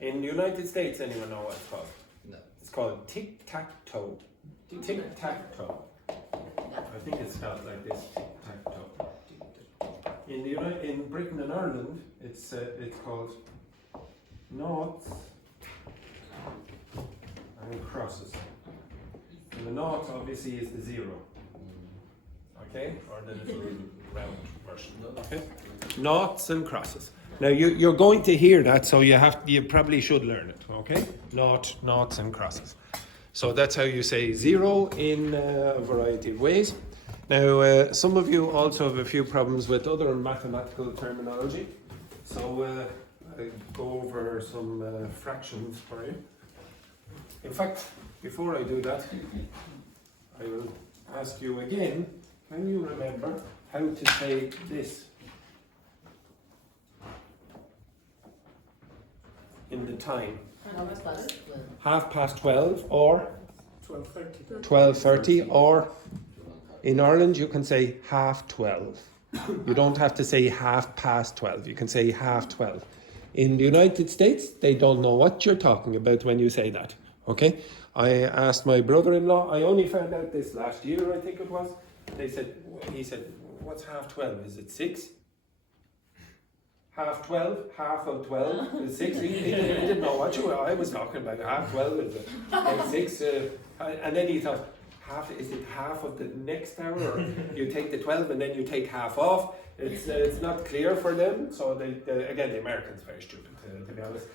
In the United States, anyone know what it's called? No. It's called tic-tac-toe. Tic-tac-toe. I think it's spelled like this, tic-tac-toe. In Britain and Ireland, it's called noughts and crosses. And the nought obviously is the 0. Okay? Or the little round version. Okay? Noughts and crosses. Now you're going to hear that, so you probably should learn it. Okay? Noughts and crosses. So that's how you say 0 in a variety of ways. Now some of you also have a few problems with other mathematical terminology. So I'll go over some fractions for you. In fact, before I do that, I will ask you again, can you remember how to say this in the time? 12:30 or 12:30. 12:30, or in Ireland you can say 12:30. You don't have to say 12:30, you can say 12:30. In the United States, they don't know what you're talking about when you say that, okay? I asked my brother-in-law, I only found out this last year, I think it was. He said, what's 12:30? Is it 6? 12:30, half of 12 is 6. He didn't know what I was talking about. 12:30 is it like 6? And then he thought, is it half of the next hour? Or you take the 12 and then you take half off? It's not clear for them. So again, the Americans are very stupid, to be honest.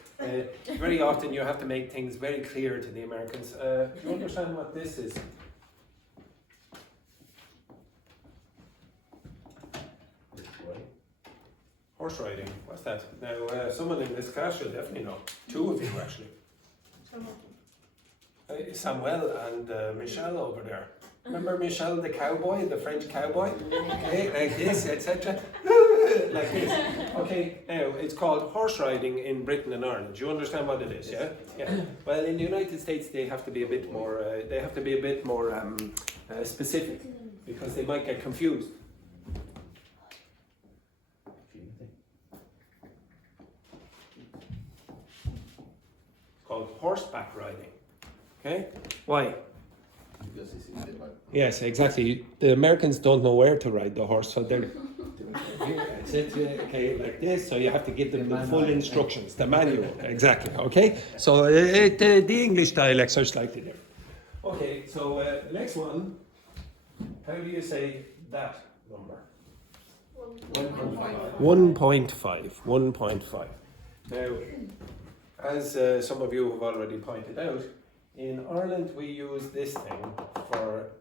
Very often you have to make things very clear to the Americans. Do you understand what this is? Horse riding. What's that? Now, someone in this class should definitely know. 2 of you, actually. Samuel and Michelle over there. Remember Michelle, the cowboy, the French cowboy? Okay, like this, etc. Like this. Okay, now it's called horse riding in Britain and Ireland. Do you understand what it is? Yeah. Yeah. Well, in the United States, they have to be a bit more. Specific, because they might get confused. It's called horseback riding. Okay, why? Yes, exactly. The Americans don't know where to ride the horse, so they're okay, like this. So you have to give them the full instructions, the manual. Exactly. Okay. So the English dialects are slightly different. Okay. So the next one. How do you say that number? 1.5. 1.5. Now, as some of you have already pointed out, in Ireland we use this thing for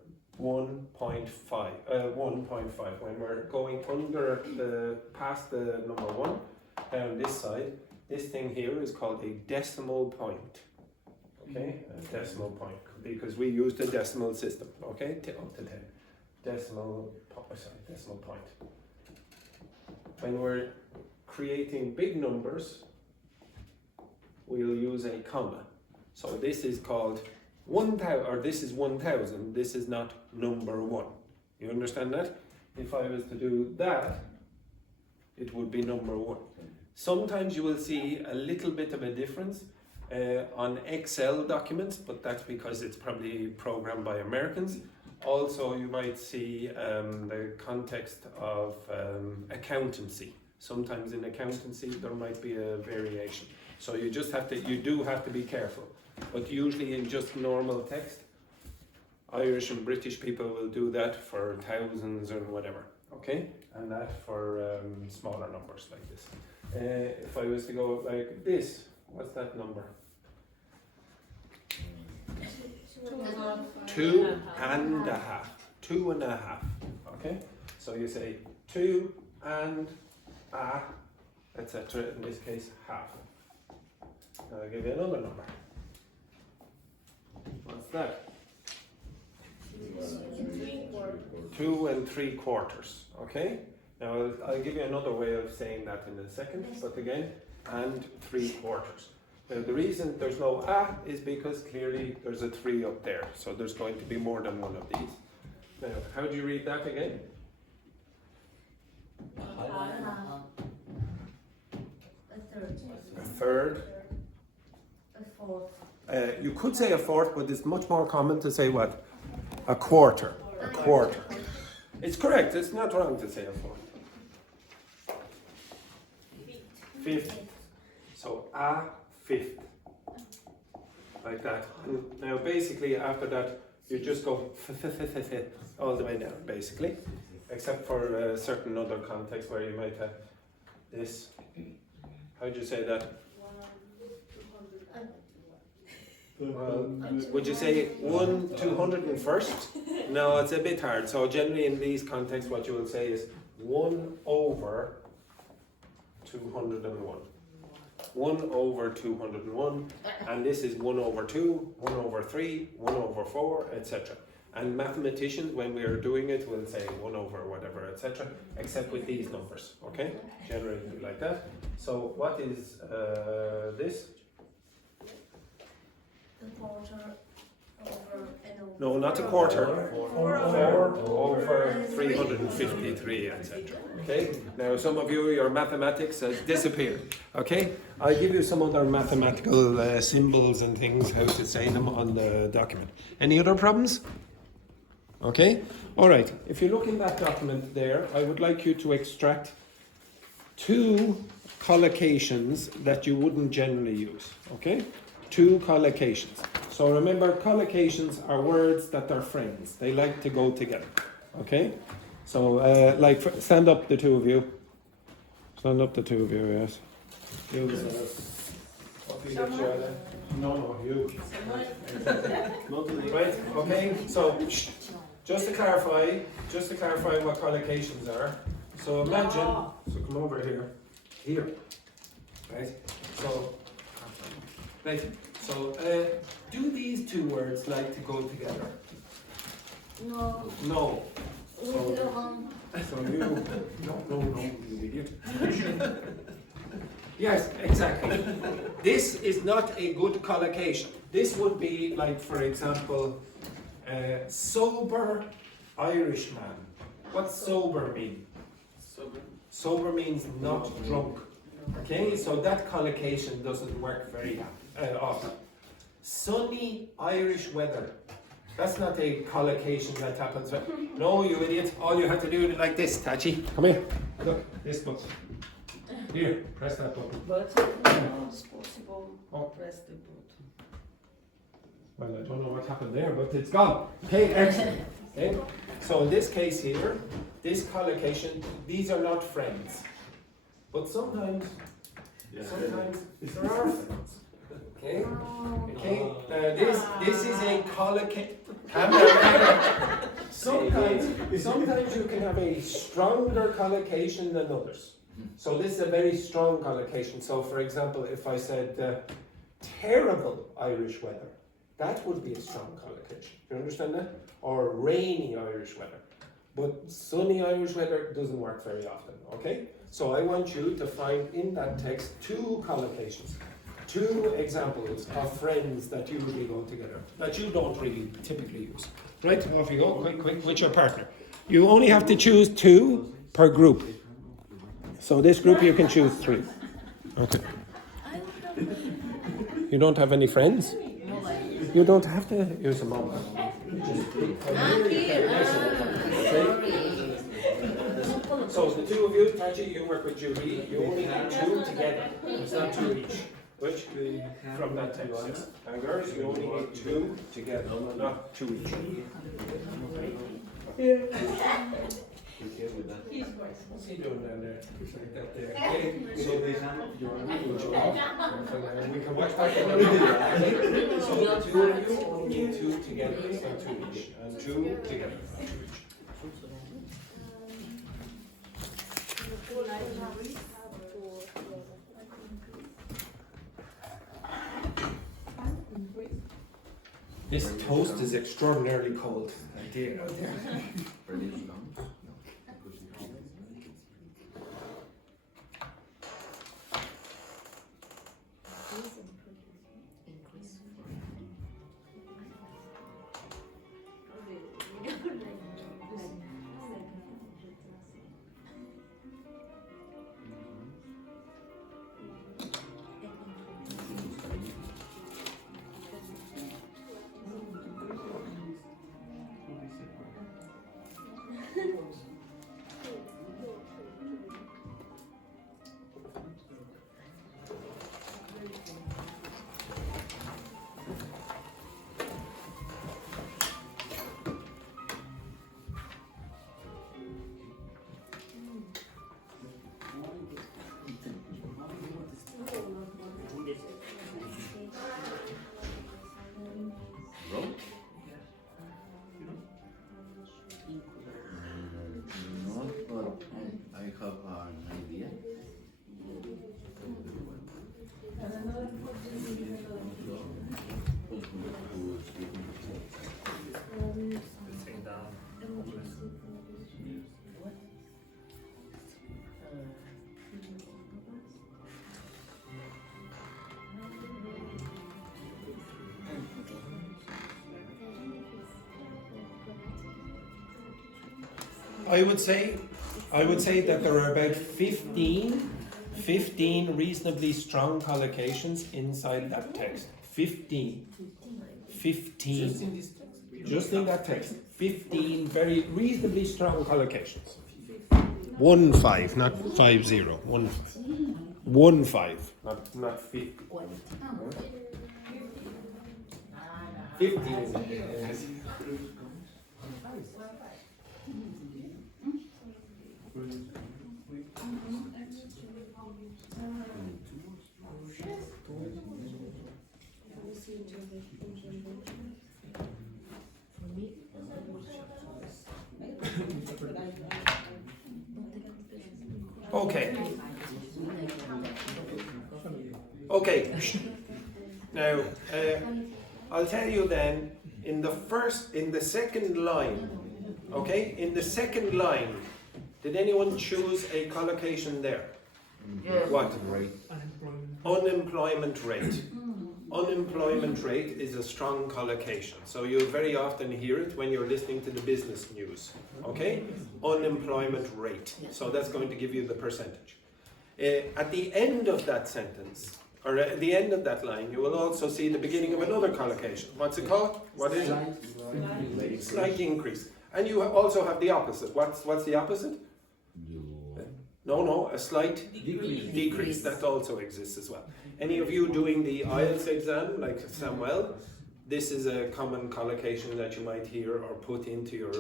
1.5. 1.5 when we're going past the number 1 down this side. This thing here is called a decimal point. Okay, a decimal point, because we use the decimal system. Okay, up to 10. Decimal point. When we're creating big numbers, we'll use a comma. So this is called 1,000, or this is 1,000. This is not number 1. You understand that? If I was to do that, it would be number 1. Sometimes you will see a little bit of a difference on Excel documents, but that's because it's probably programmed by Americans. Also, you might see the context of accountancy. Sometimes in accountancy there might be a variation. So you do have to be careful. But usually in just normal text, Irish and British people will do that for thousands and whatever, okay? And that for smaller numbers like this. If I was to go like this, what's that number? 2.5. 2.5, okay? So you say 2 and a, etc. In this case, half. Now I'll give you another number. What's that? 2 3/4. Okay. Now I'll give you another way of saying that in a second. But again, and 3/4. Now the reason there's no a is because clearly there's a 3 up there. So there's going to be more than one of these. Now, how do you read that again? A third. A fourth. You could say a fourth, but it's much more common to say what? A quarter. A quarter. It's correct. It's not wrong to say a fourth. Fifth. So a fifth. Like that. And now basically after that you just go all the way down basically. Except for certain other contexts where you might have this. How do you say that? Would you say 1/201st? No, it's a bit hard. So generally in these contexts what you will say is 1/201. 1 over 201, and this is 1 over 2, 1 over 3, 1 over 4, etc. And mathematicians, when we are doing it, will say 1 over whatever, etc., except with these numbers, okay? Generally like that. So what is this? The quarter over and over. No, not a quarter. 4 over 353, etc. Okay? Now, some of you, your mathematics has disappeared. Okay? I'll give you some other mathematical symbols and things, how to say them on the document. Any other problems? Okay? All right. If you look in that document there, I would like you to extract 2 collocations that you wouldn't generally use. Okay? 2 collocations. So remember, collocations are words that are friends. They like to go together. Okay? So, stand up, the 2 of you. Stand up, the 2 of you, yes. You, no, you. Right, okay, so, just to clarify what collocations are. So imagine, so come over here, right? So, do these 2 words like to go together? No. No. With Laurent. So you, no, you idiot. Yes, exactly. This is not a good collocation. This would be like, for example, sober Irishman. What's sober mean? Sober means not drunk. Okay, so that collocation doesn't work very often. Sunny Irish weather. That's not a collocation that happens. No, you idiot. All you have to do is like this, Tachi. Come here. Look, this button. Here, press that button. But it's possible. Press the button. Well, I don't know what happened there, but it's gone. Okay, excellent. Okay. So in this case here, this collocation, these are not friends. But sometimes there are friends. Okay? Okay? This is a collocation. Sometimes you can have a stronger collocation than others. So this is a very strong collocation. So for example, if I said terrible Irish weather, that would be a strong collocation. You understand that? Or rainy Irish weather. But sunny Irish weather doesn't work very often, okay? So I want you to find in that text 2 collocations, 2 examples of friends that usually go together, that you don't really typically use. Right, off you go, quick, with your partner. You only have to choose 2 per group. So this group you can choose 3. Okay. You don't have any friends? You don't have to use a mobile. So the 2 of you, Tachi, you work with Julie. You only need 2 together. It's not 2 each. Which from that text. And girls, you only need 2 together, not 2 each. Yeah. What's he doing down there? Just like that there. Okay. So we can watch back. So the 2 of you only need 2 together. It's not 2 each. And 2 together. This toast is extraordinarily cold. Dear, oh dear. Sitting down, homelessness. I would say that there are about 15 reasonably strong collocations inside that text. 15. Just in that text. 15 very reasonably strong collocations. 1-5, not 5-0. 1-5. 1-5, not 50. 15. Okay. Okay. Now, I'll tell you then, in the second line, okay, in the second line, did anyone choose a collocation there? Yes. What? Unemployment. Unemployment rate. Unemployment rate is a strong collocation. So you'll very often hear it when you're listening to the business news. Okay? Unemployment rate. So that's going to give you the percentage. At the end of that sentence, or at the end of that line, you will also see the beginning of another collocation. What's it called? What is it? Slight increase. And you also have the opposite. What's the opposite? No, a slight decrease. That also exists as well. Any of you doing the IELTS exam, like Samuel, this is a common collocation that you might hear or put into your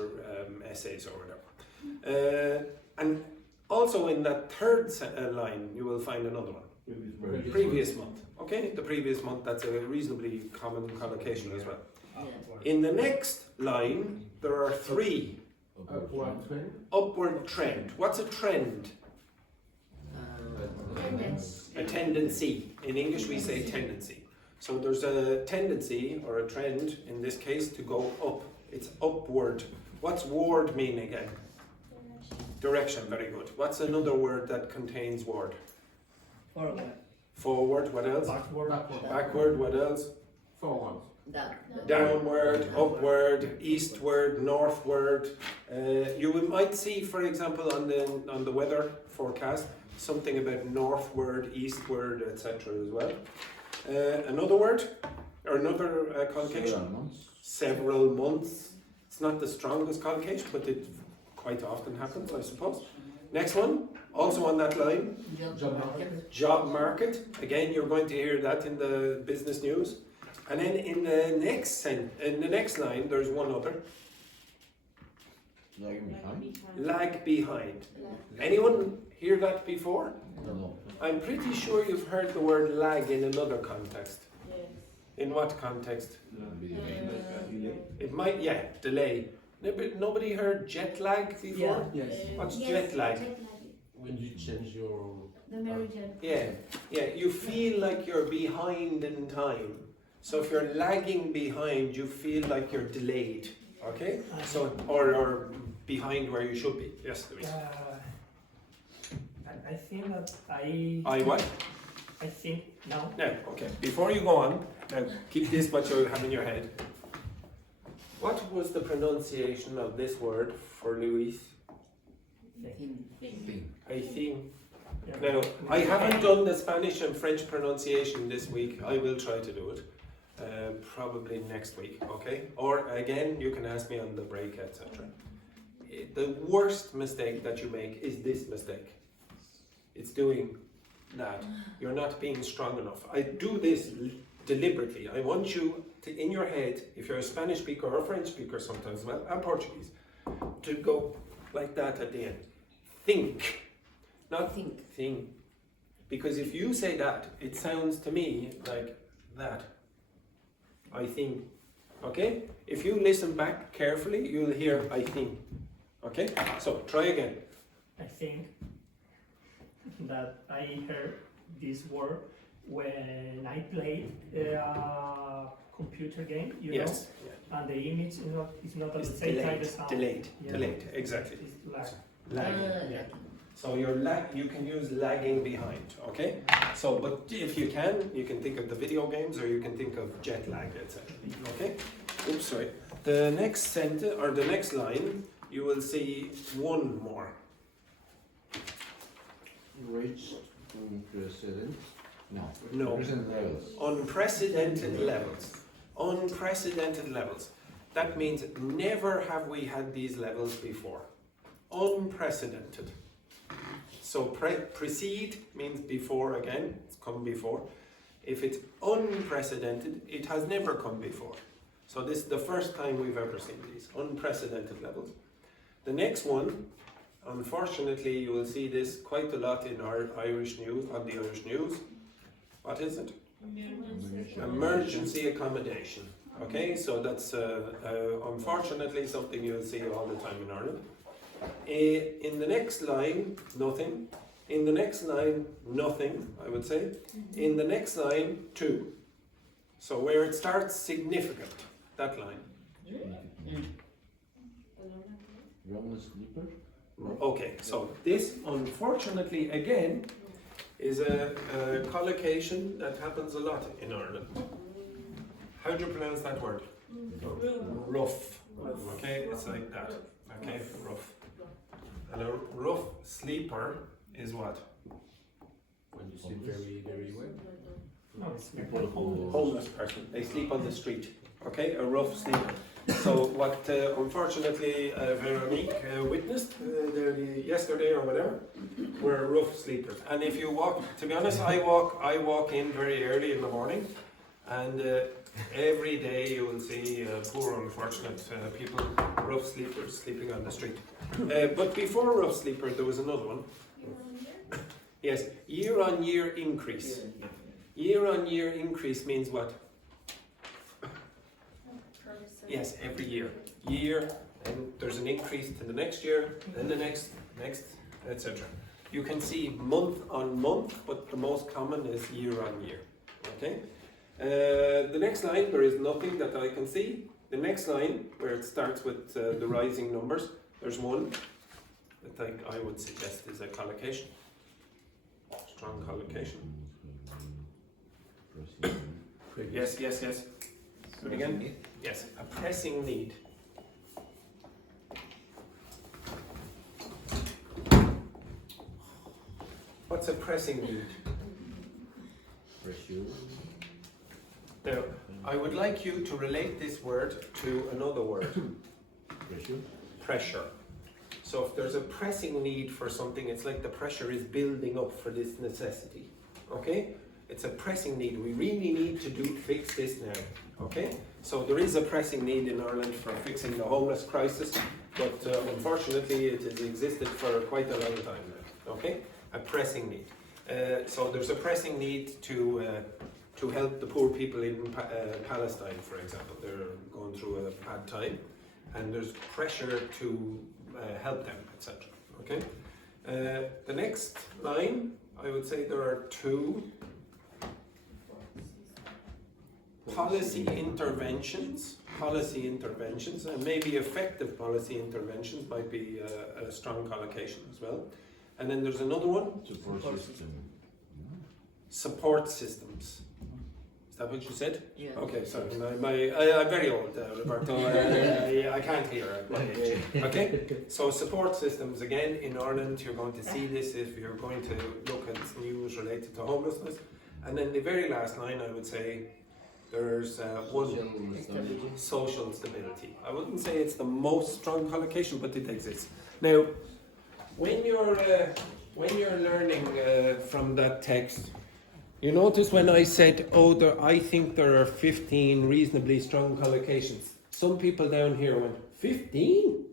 essays or whatever. And also in that third line, you will find another one. Previous month. Okay, the previous month, that's a reasonably common collocation as well. In the next line, there are 3. Upward trend. Upward trend. What's a trend? A tendency. In English we say tendency. So there's a tendency or a trend in this case to go up. It's upward. What's ward mean again? Direction, very good. What's another word that contains word? Forward. Forward, what else? Backward. Backward, what else? Forward. Downward, upward, eastward, northward. You might see, for example, on the weather forecast, something about northward, eastward, etc. as well. Another word, or another collocation? Several months. It's not the strongest collocation, but it quite often happens, I suppose. Next one, also on that line. Job market. Job market. Again, you're going to hear that in the business news. And then in the next line, there's one other. Lag behind. Anyone hear that before? No. I'm pretty sure you've heard the word lag in another context. In what context? It might, yeah, delay. Nobody heard jet lag before? Yes. What's jet lag? When you change your. The emergent. Yeah, you feel like you're behind in time. So if you're lagging behind, you feel like you're delayed. Okay? So, or behind where you should be. Yes, Louise. I think that I what? I think now. Now, okay. Before you go on, now keep this what you have in your head. What was the pronunciation of this word for Louise? I think. Now, I haven't done the Spanish and French pronunciation this week. I will try to do it. Probably next week, okay? Or again, you can ask me on the break, etc. The worst mistake that you make is this mistake. It's doing that. You're not being strong enough. I do this deliberately. I want you to, in your head, if you're a Spanish speaker or a French speaker sometimes as well, and Portuguese, to go like that at the end. Think. Not think. Because if you say that, it sounds to me like that. I think. Okay? If you listen back carefully, you'll hear I think. Okay? So, try again. I think that I heard this word when I played a computer game, you Yes. know, and the image is not at It's the same time delayed. as sound. Delayed. Yeah. Delayed. Exactly. It's lag. Lagging. Yeah. So you can use lagging behind, okay? So, but if you can think of the video games, or you can think of jet lag, etc. Okay? Oops, sorry. The next sentence or the next line, you will see one more. Reached unprecedented. No. No. Unprecedented levels. Unprecedented levels. Unprecedented levels. That means never have we had these levels before. Unprecedented. So precede means before again, it's come before. If it's unprecedented, it has never come before. So this is the first time we've ever seen these unprecedented levels. The next one, unfortunately, you will see this quite a lot in our Irish news, on the Irish news. What is it? Emergency accommodation. Okay, so that's unfortunately something you'll see all the time in Ireland. In the next line, nothing. In the next line, nothing, I would say. In the next line, two. So where it starts, significant, that line. Roman sleeper. Okay, so this, unfortunately, again, is a collocation that happens a lot in Ireland. How do you pronounce that word? Rough. Okay, it's like that. Okay, rough. And a rough sleeper is what? When you sleep very, very well. No, it's Homeless person. They sleep on the street. Okay, a rough sleeper. So what unfortunately Veronique witnessed yesterday or whatever were rough sleepers. And if you walk, to be honest, I walk in very early in the morning, and every day you will see poor unfortunate people, rough sleepers, sleeping on the street. But before rough sleeper there was another one. Yes, year-on-year increase. Year-on-year increase means what? Yes, every year. And there's an increase to the next year, then the next, etc. You can see month on month, but the most common is year-on-year. Okay? The next line, there is nothing that I can see. The next line, where it starts with the rising numbers, there's one that I would suggest is a collocation. Strong collocation. Yes. Do it again. Yes, a pressing need. What's a pressing need? Pressure. Now, I would like you to relate this word to another word. Pressure. Pressure. So if there's a pressing need for something, it's like the pressure is building up for this necessity. Okay? It's a pressing need. We really need to fix this now. Okay? So there is a pressing need in Ireland for fixing the homeless crisis, but unfortunately it has existed for quite a long time now. Okay? A pressing need. So there's a pressing need to help the poor people in Palestine, for example. They're going through a bad time, and there's pressure to help them, etc. Okay? The next line, I would say there are two. Policy interventions, and maybe effective policy interventions might be a strong collocation as well. And then there's another one. Support system. Support systems. Is that what you said? Yeah. Okay, sorry. I'm very old, Roberto. I can't hear at my age. Okay, so support systems, again, in Ireland, you're going to see this if you're going to look at news related to homelessness. And then the very last line, I would say, there's social stability. I wouldn't say it's the most strong collocation, but it exists. Now, when you're learning from that text, you notice when I said, I think there are 15 reasonably strong collocations. Some people down here went, 15?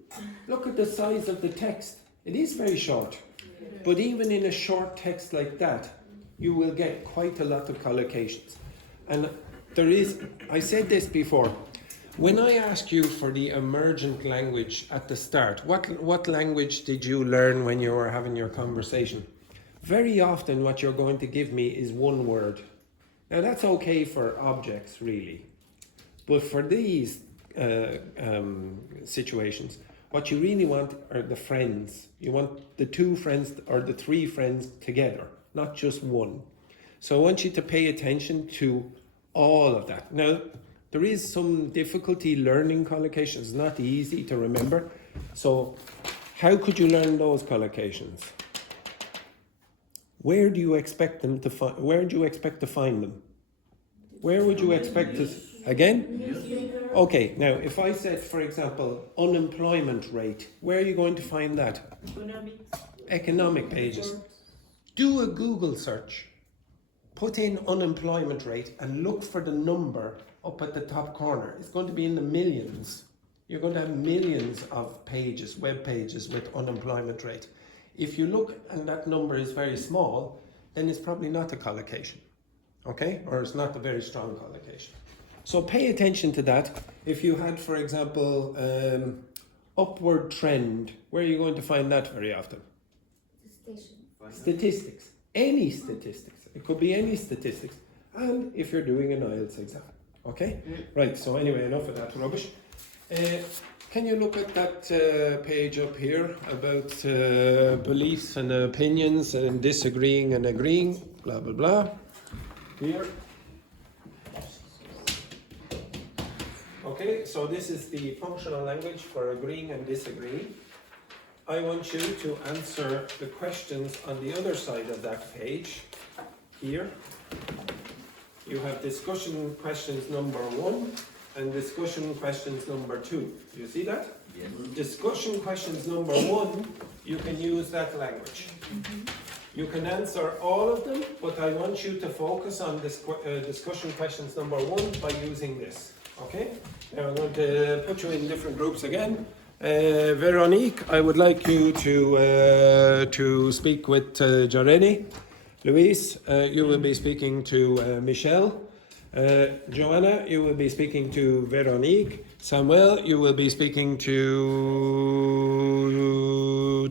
Look at the size of the text. It is very short. But even in a short text like that, you will get quite a lot of collocations. And I said this before, when I asked you for the emergent language at the start, what language did you learn when you were having your conversation? Very often what you're going to give me is one word. Now that's okay for objects really, but for these situations, what you really want are the friends. You want the two friends or the three friends together, not just one. So I want you to pay attention to all of that. Now, there is some difficulty learning collocations. It's not easy to remember. So how could you learn those collocations? Where do you expect them to find? Where do you expect to find them? Where would you expect to? Again? Okay. Now, if I said, for example, unemployment rate, where are you going to find that? Economic pages. Do a Google search. Put in unemployment rate and look for the number up at the top corner. It's going to be in the millions. You're going to have millions of pages, web pages with unemployment rate. If you look and that number is very small, then it's probably not a collocation, okay? Or it's not a very strong collocation. So pay attention to that. If you had, for example, upward trend, where are you going to find that very often? Statistics. Any statistics. It could be any statistics. And if you're doing an IELTS exam, okay? Right, so anyway, enough of that rubbish. Can you look at that page up here about beliefs and opinions and disagreeing and agreeing, blah, blah, blah. Here. Okay, so this is the functional language for agreeing and disagreeing. I want you to answer the questions on the other side of that page. Here. You have discussion questions number 1 and discussion questions number 2. Do you see that? Yes. Discussion questions number 1, you can use that language. You can answer all of them, but I want you to focus on this discussion questions number 1 by using this. Okay? Now I'm going to put you in different groups again. Veronique, I would like you to speak with Jareni. Louise, you will be speaking to Michelle. Joanna, you will be speaking to Veronique. Samuel, you will be speaking to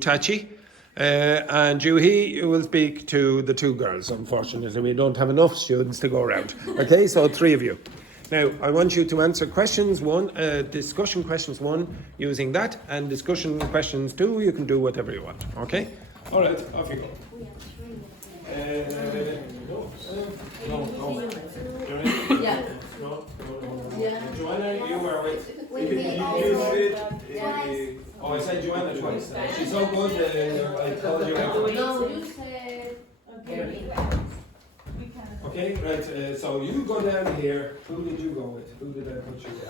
Tachi. And Juhi, you will speak to the 2 girls. Unfortunately, we don't have enough students to go around. Okay, so 3 of you. Now, I want you to answer questions 1, discussion questions 1 using that, and discussion questions 2, you can do whatever you want. Okay? All right, off you go. No. Yeah. No. Yeah. Joanna, you were with. Oh, I said Joanna twice. She's so good. I told you. No, you said. Okay, right. So you go down here. Who did you go with? Who did I put you with?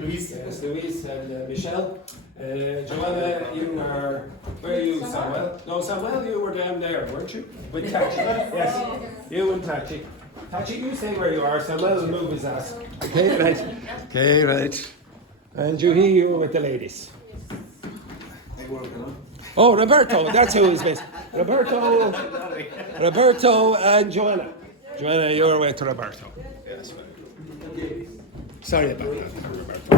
Louise. Yes, Louise and Michelle. Joanna, you are. Where are you, Samuel? No, Samuel, you were down there, weren't you? With Tachi. Yes, you and Tachi. Tachi, you stay where you are. Samuel will move his ass. Okay, right. Okay, right. And Juhi, you were with the ladies. Oh, Roberto, that's who is with. Roberto and Joanna. Joanna, you're with Roberto. Yes. Sorry about that, Roberto.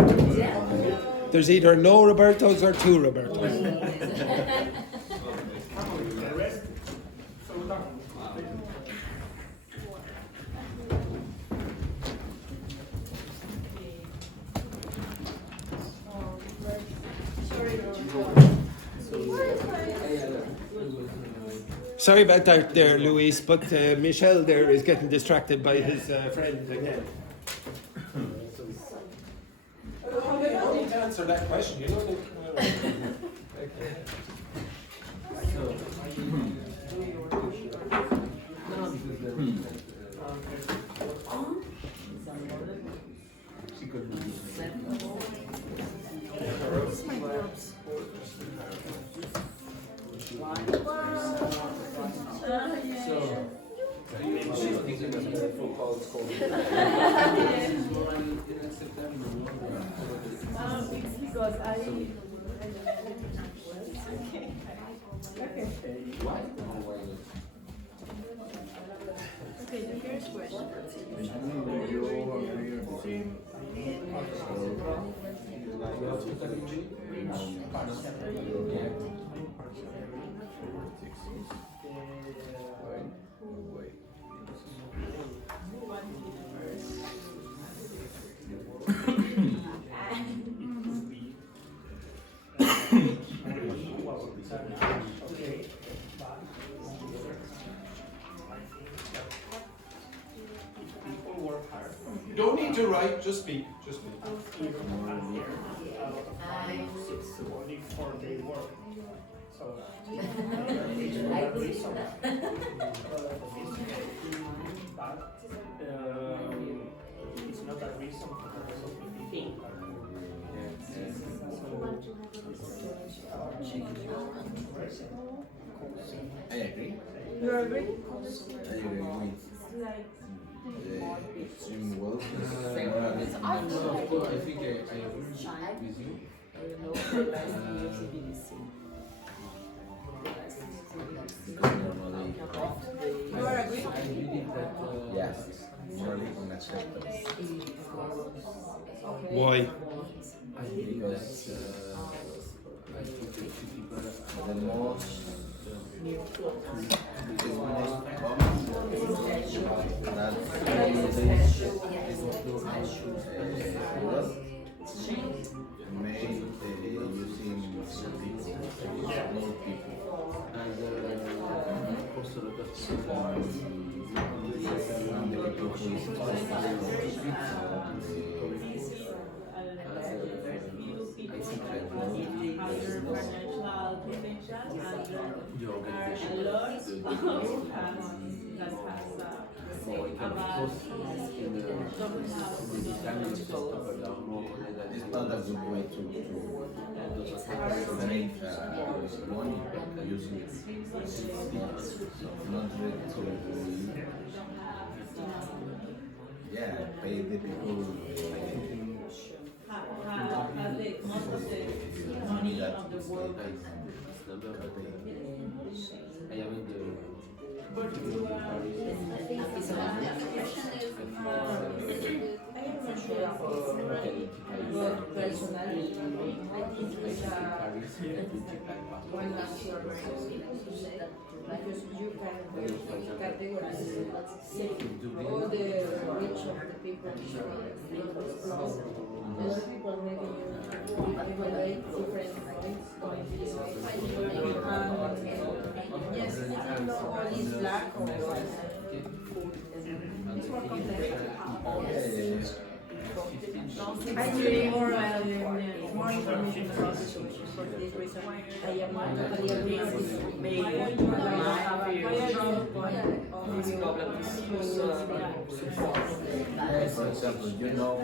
There's either no Robertos or 2 Robertos. Sorry about that there, Luis, but Michel there is getting distracted by his friend again. I don't need to answer that question, you know. It's because I. Okay, the first question. You don't need to write, just speak. Just speak. Here and here, only 4-day work. So, reason. But it's not a reason because of the people. I agree. You agree? I agree with the extreme wealth. I think I agree with you. Normally, You are agree? yes, morally unacceptable. Why? Because I think the two people are the most made using people and cost a lot of and the people who is I think like the organization it's not a good way to make money using it. Not really to pay the people money that of the world. I haven't Personally, I think it's one answer because you can categorize all the rich of the people plus those people maybe you evaluate different points yes, all is black or white. It's more complex. I need more information about the solution for this reason. I am not totally agree with this. for example, you know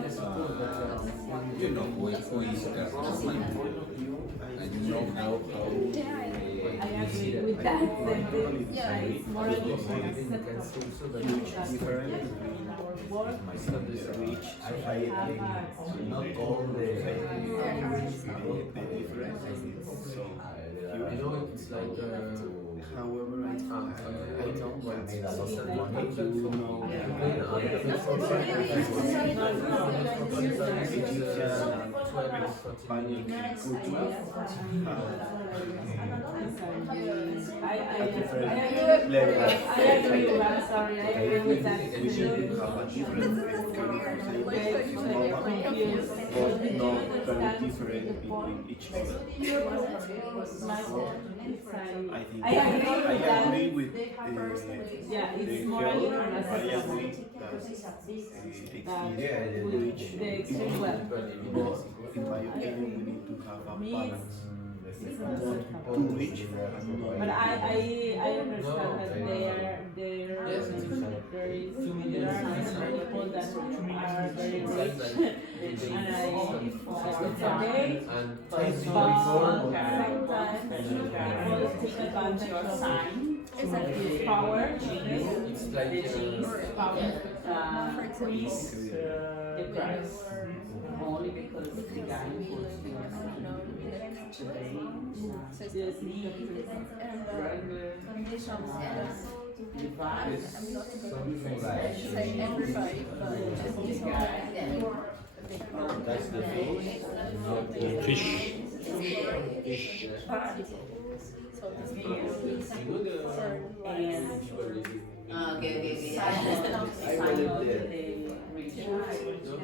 who is the husband, and you know how I agree with that sentence. Yeah, it's more not all the I know it's like However, I know but made a lot of money to I agree with that. Sorry, I agree with that. we should have a different but not very different between each other. I agree with yeah, the it's more I agree the extreme wealth. but in my opinion, we need to have a balance. Not too rich and But I understand that there are some people that are very rich and it's okay, but sometimes people take advantage of his power, power, increase the price only because the guy puts today just need regular device. that's the Fish.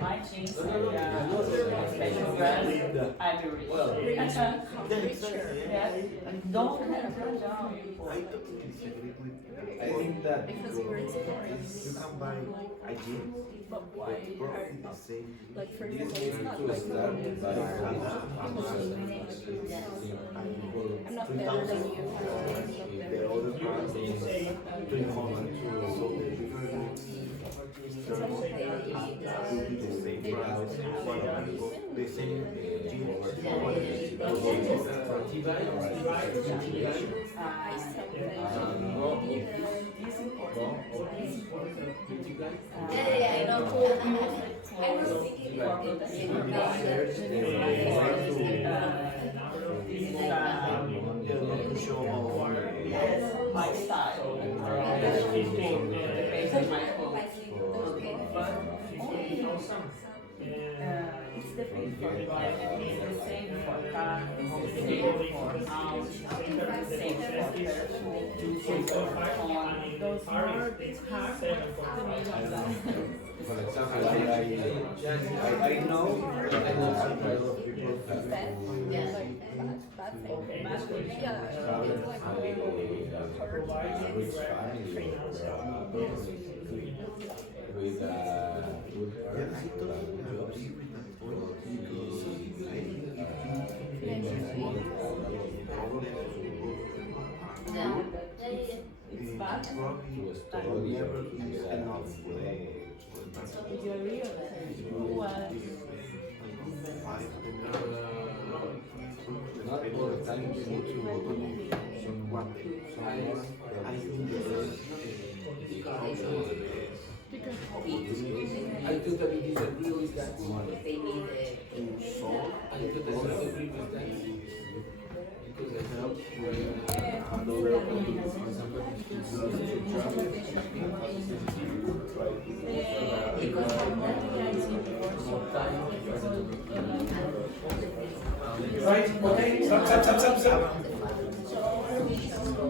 My things special Irish. Don't have your job. I totally disagree with I think that Because you were exploring. you can buy a gym, But why probably the same. like for example, it's not like I'm not better than you. The other part is doing homework to solve the different terms will be the same price, the same gym. Yeah, I know. I was thinking about it. To show My style. It's the same for car, it's the same for house, it's the same for Those hard, it's hard for me. For example, I know that a lot of people have Bad thing. Yeah, it's like rich family with good jobs. It's bad. Probably never use enough you realize who was Not all the time you need to I think the best I totally disagree with that. They need to solve I totally disagree with that. Because I help when another somebody to travel, Right, okay, stop.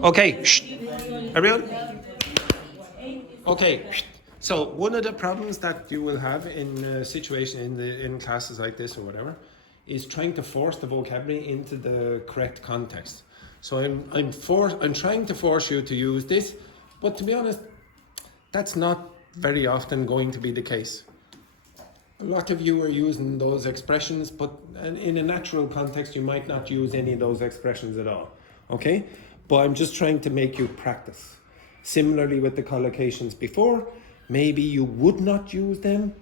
Okay, shh. Everyone? Okay, so one of the problems that you will have in a situation in classes like this or whatever is trying to force the vocabulary into the correct context. So I'm trying to force you to use this, but to be honest, that's not very often going to be the case. A lot of you are using those expressions, but in a natural context, you might not use any of those expressions at all. Okay? But I'm just trying to make you practice. Similarly with the collocations before, maybe you would not use them,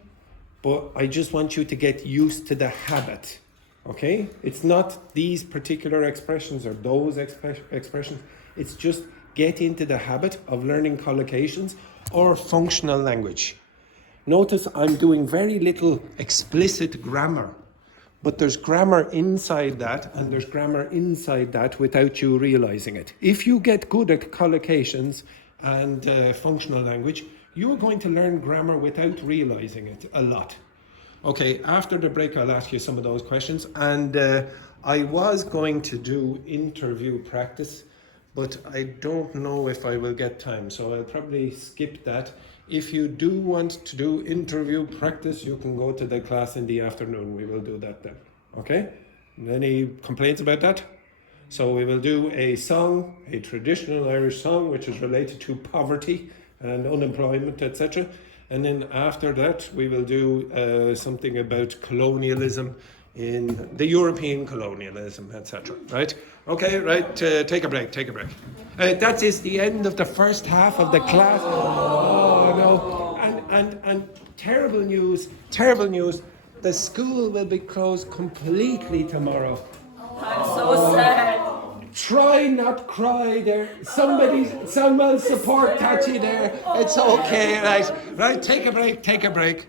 but I just want you to get used to the habit. Okay? It's not these particular expressions or those expressions. It's just get into the habit of learning collocations or functional language. Notice I'm doing very little explicit grammar, but there's grammar inside that and there's grammar inside that without you realizing it. If you get good at collocations and functional language, you're going to learn grammar without realizing it a lot. Okay, after the break, I'll ask you some of those questions. And I was going to do interview practice, but I don't know if I will get time, so I'll probably skip that. If you do want to do interview practice, you can go to the class in the afternoon. We will do that then. Okay? Any complaints about that? So we will do a song, a traditional Irish song, which is related to poverty and unemployment, etc. And then after that, we will do something about colonialism in the European colonialism, etc. Right? Okay, right, take a break. That is the end of the first half of the class. Oh no, and terrible news. The school will be closed completely tomorrow. I'm so sad. Try not cry there. Someone support Tachi there. It's okay, right, take a break.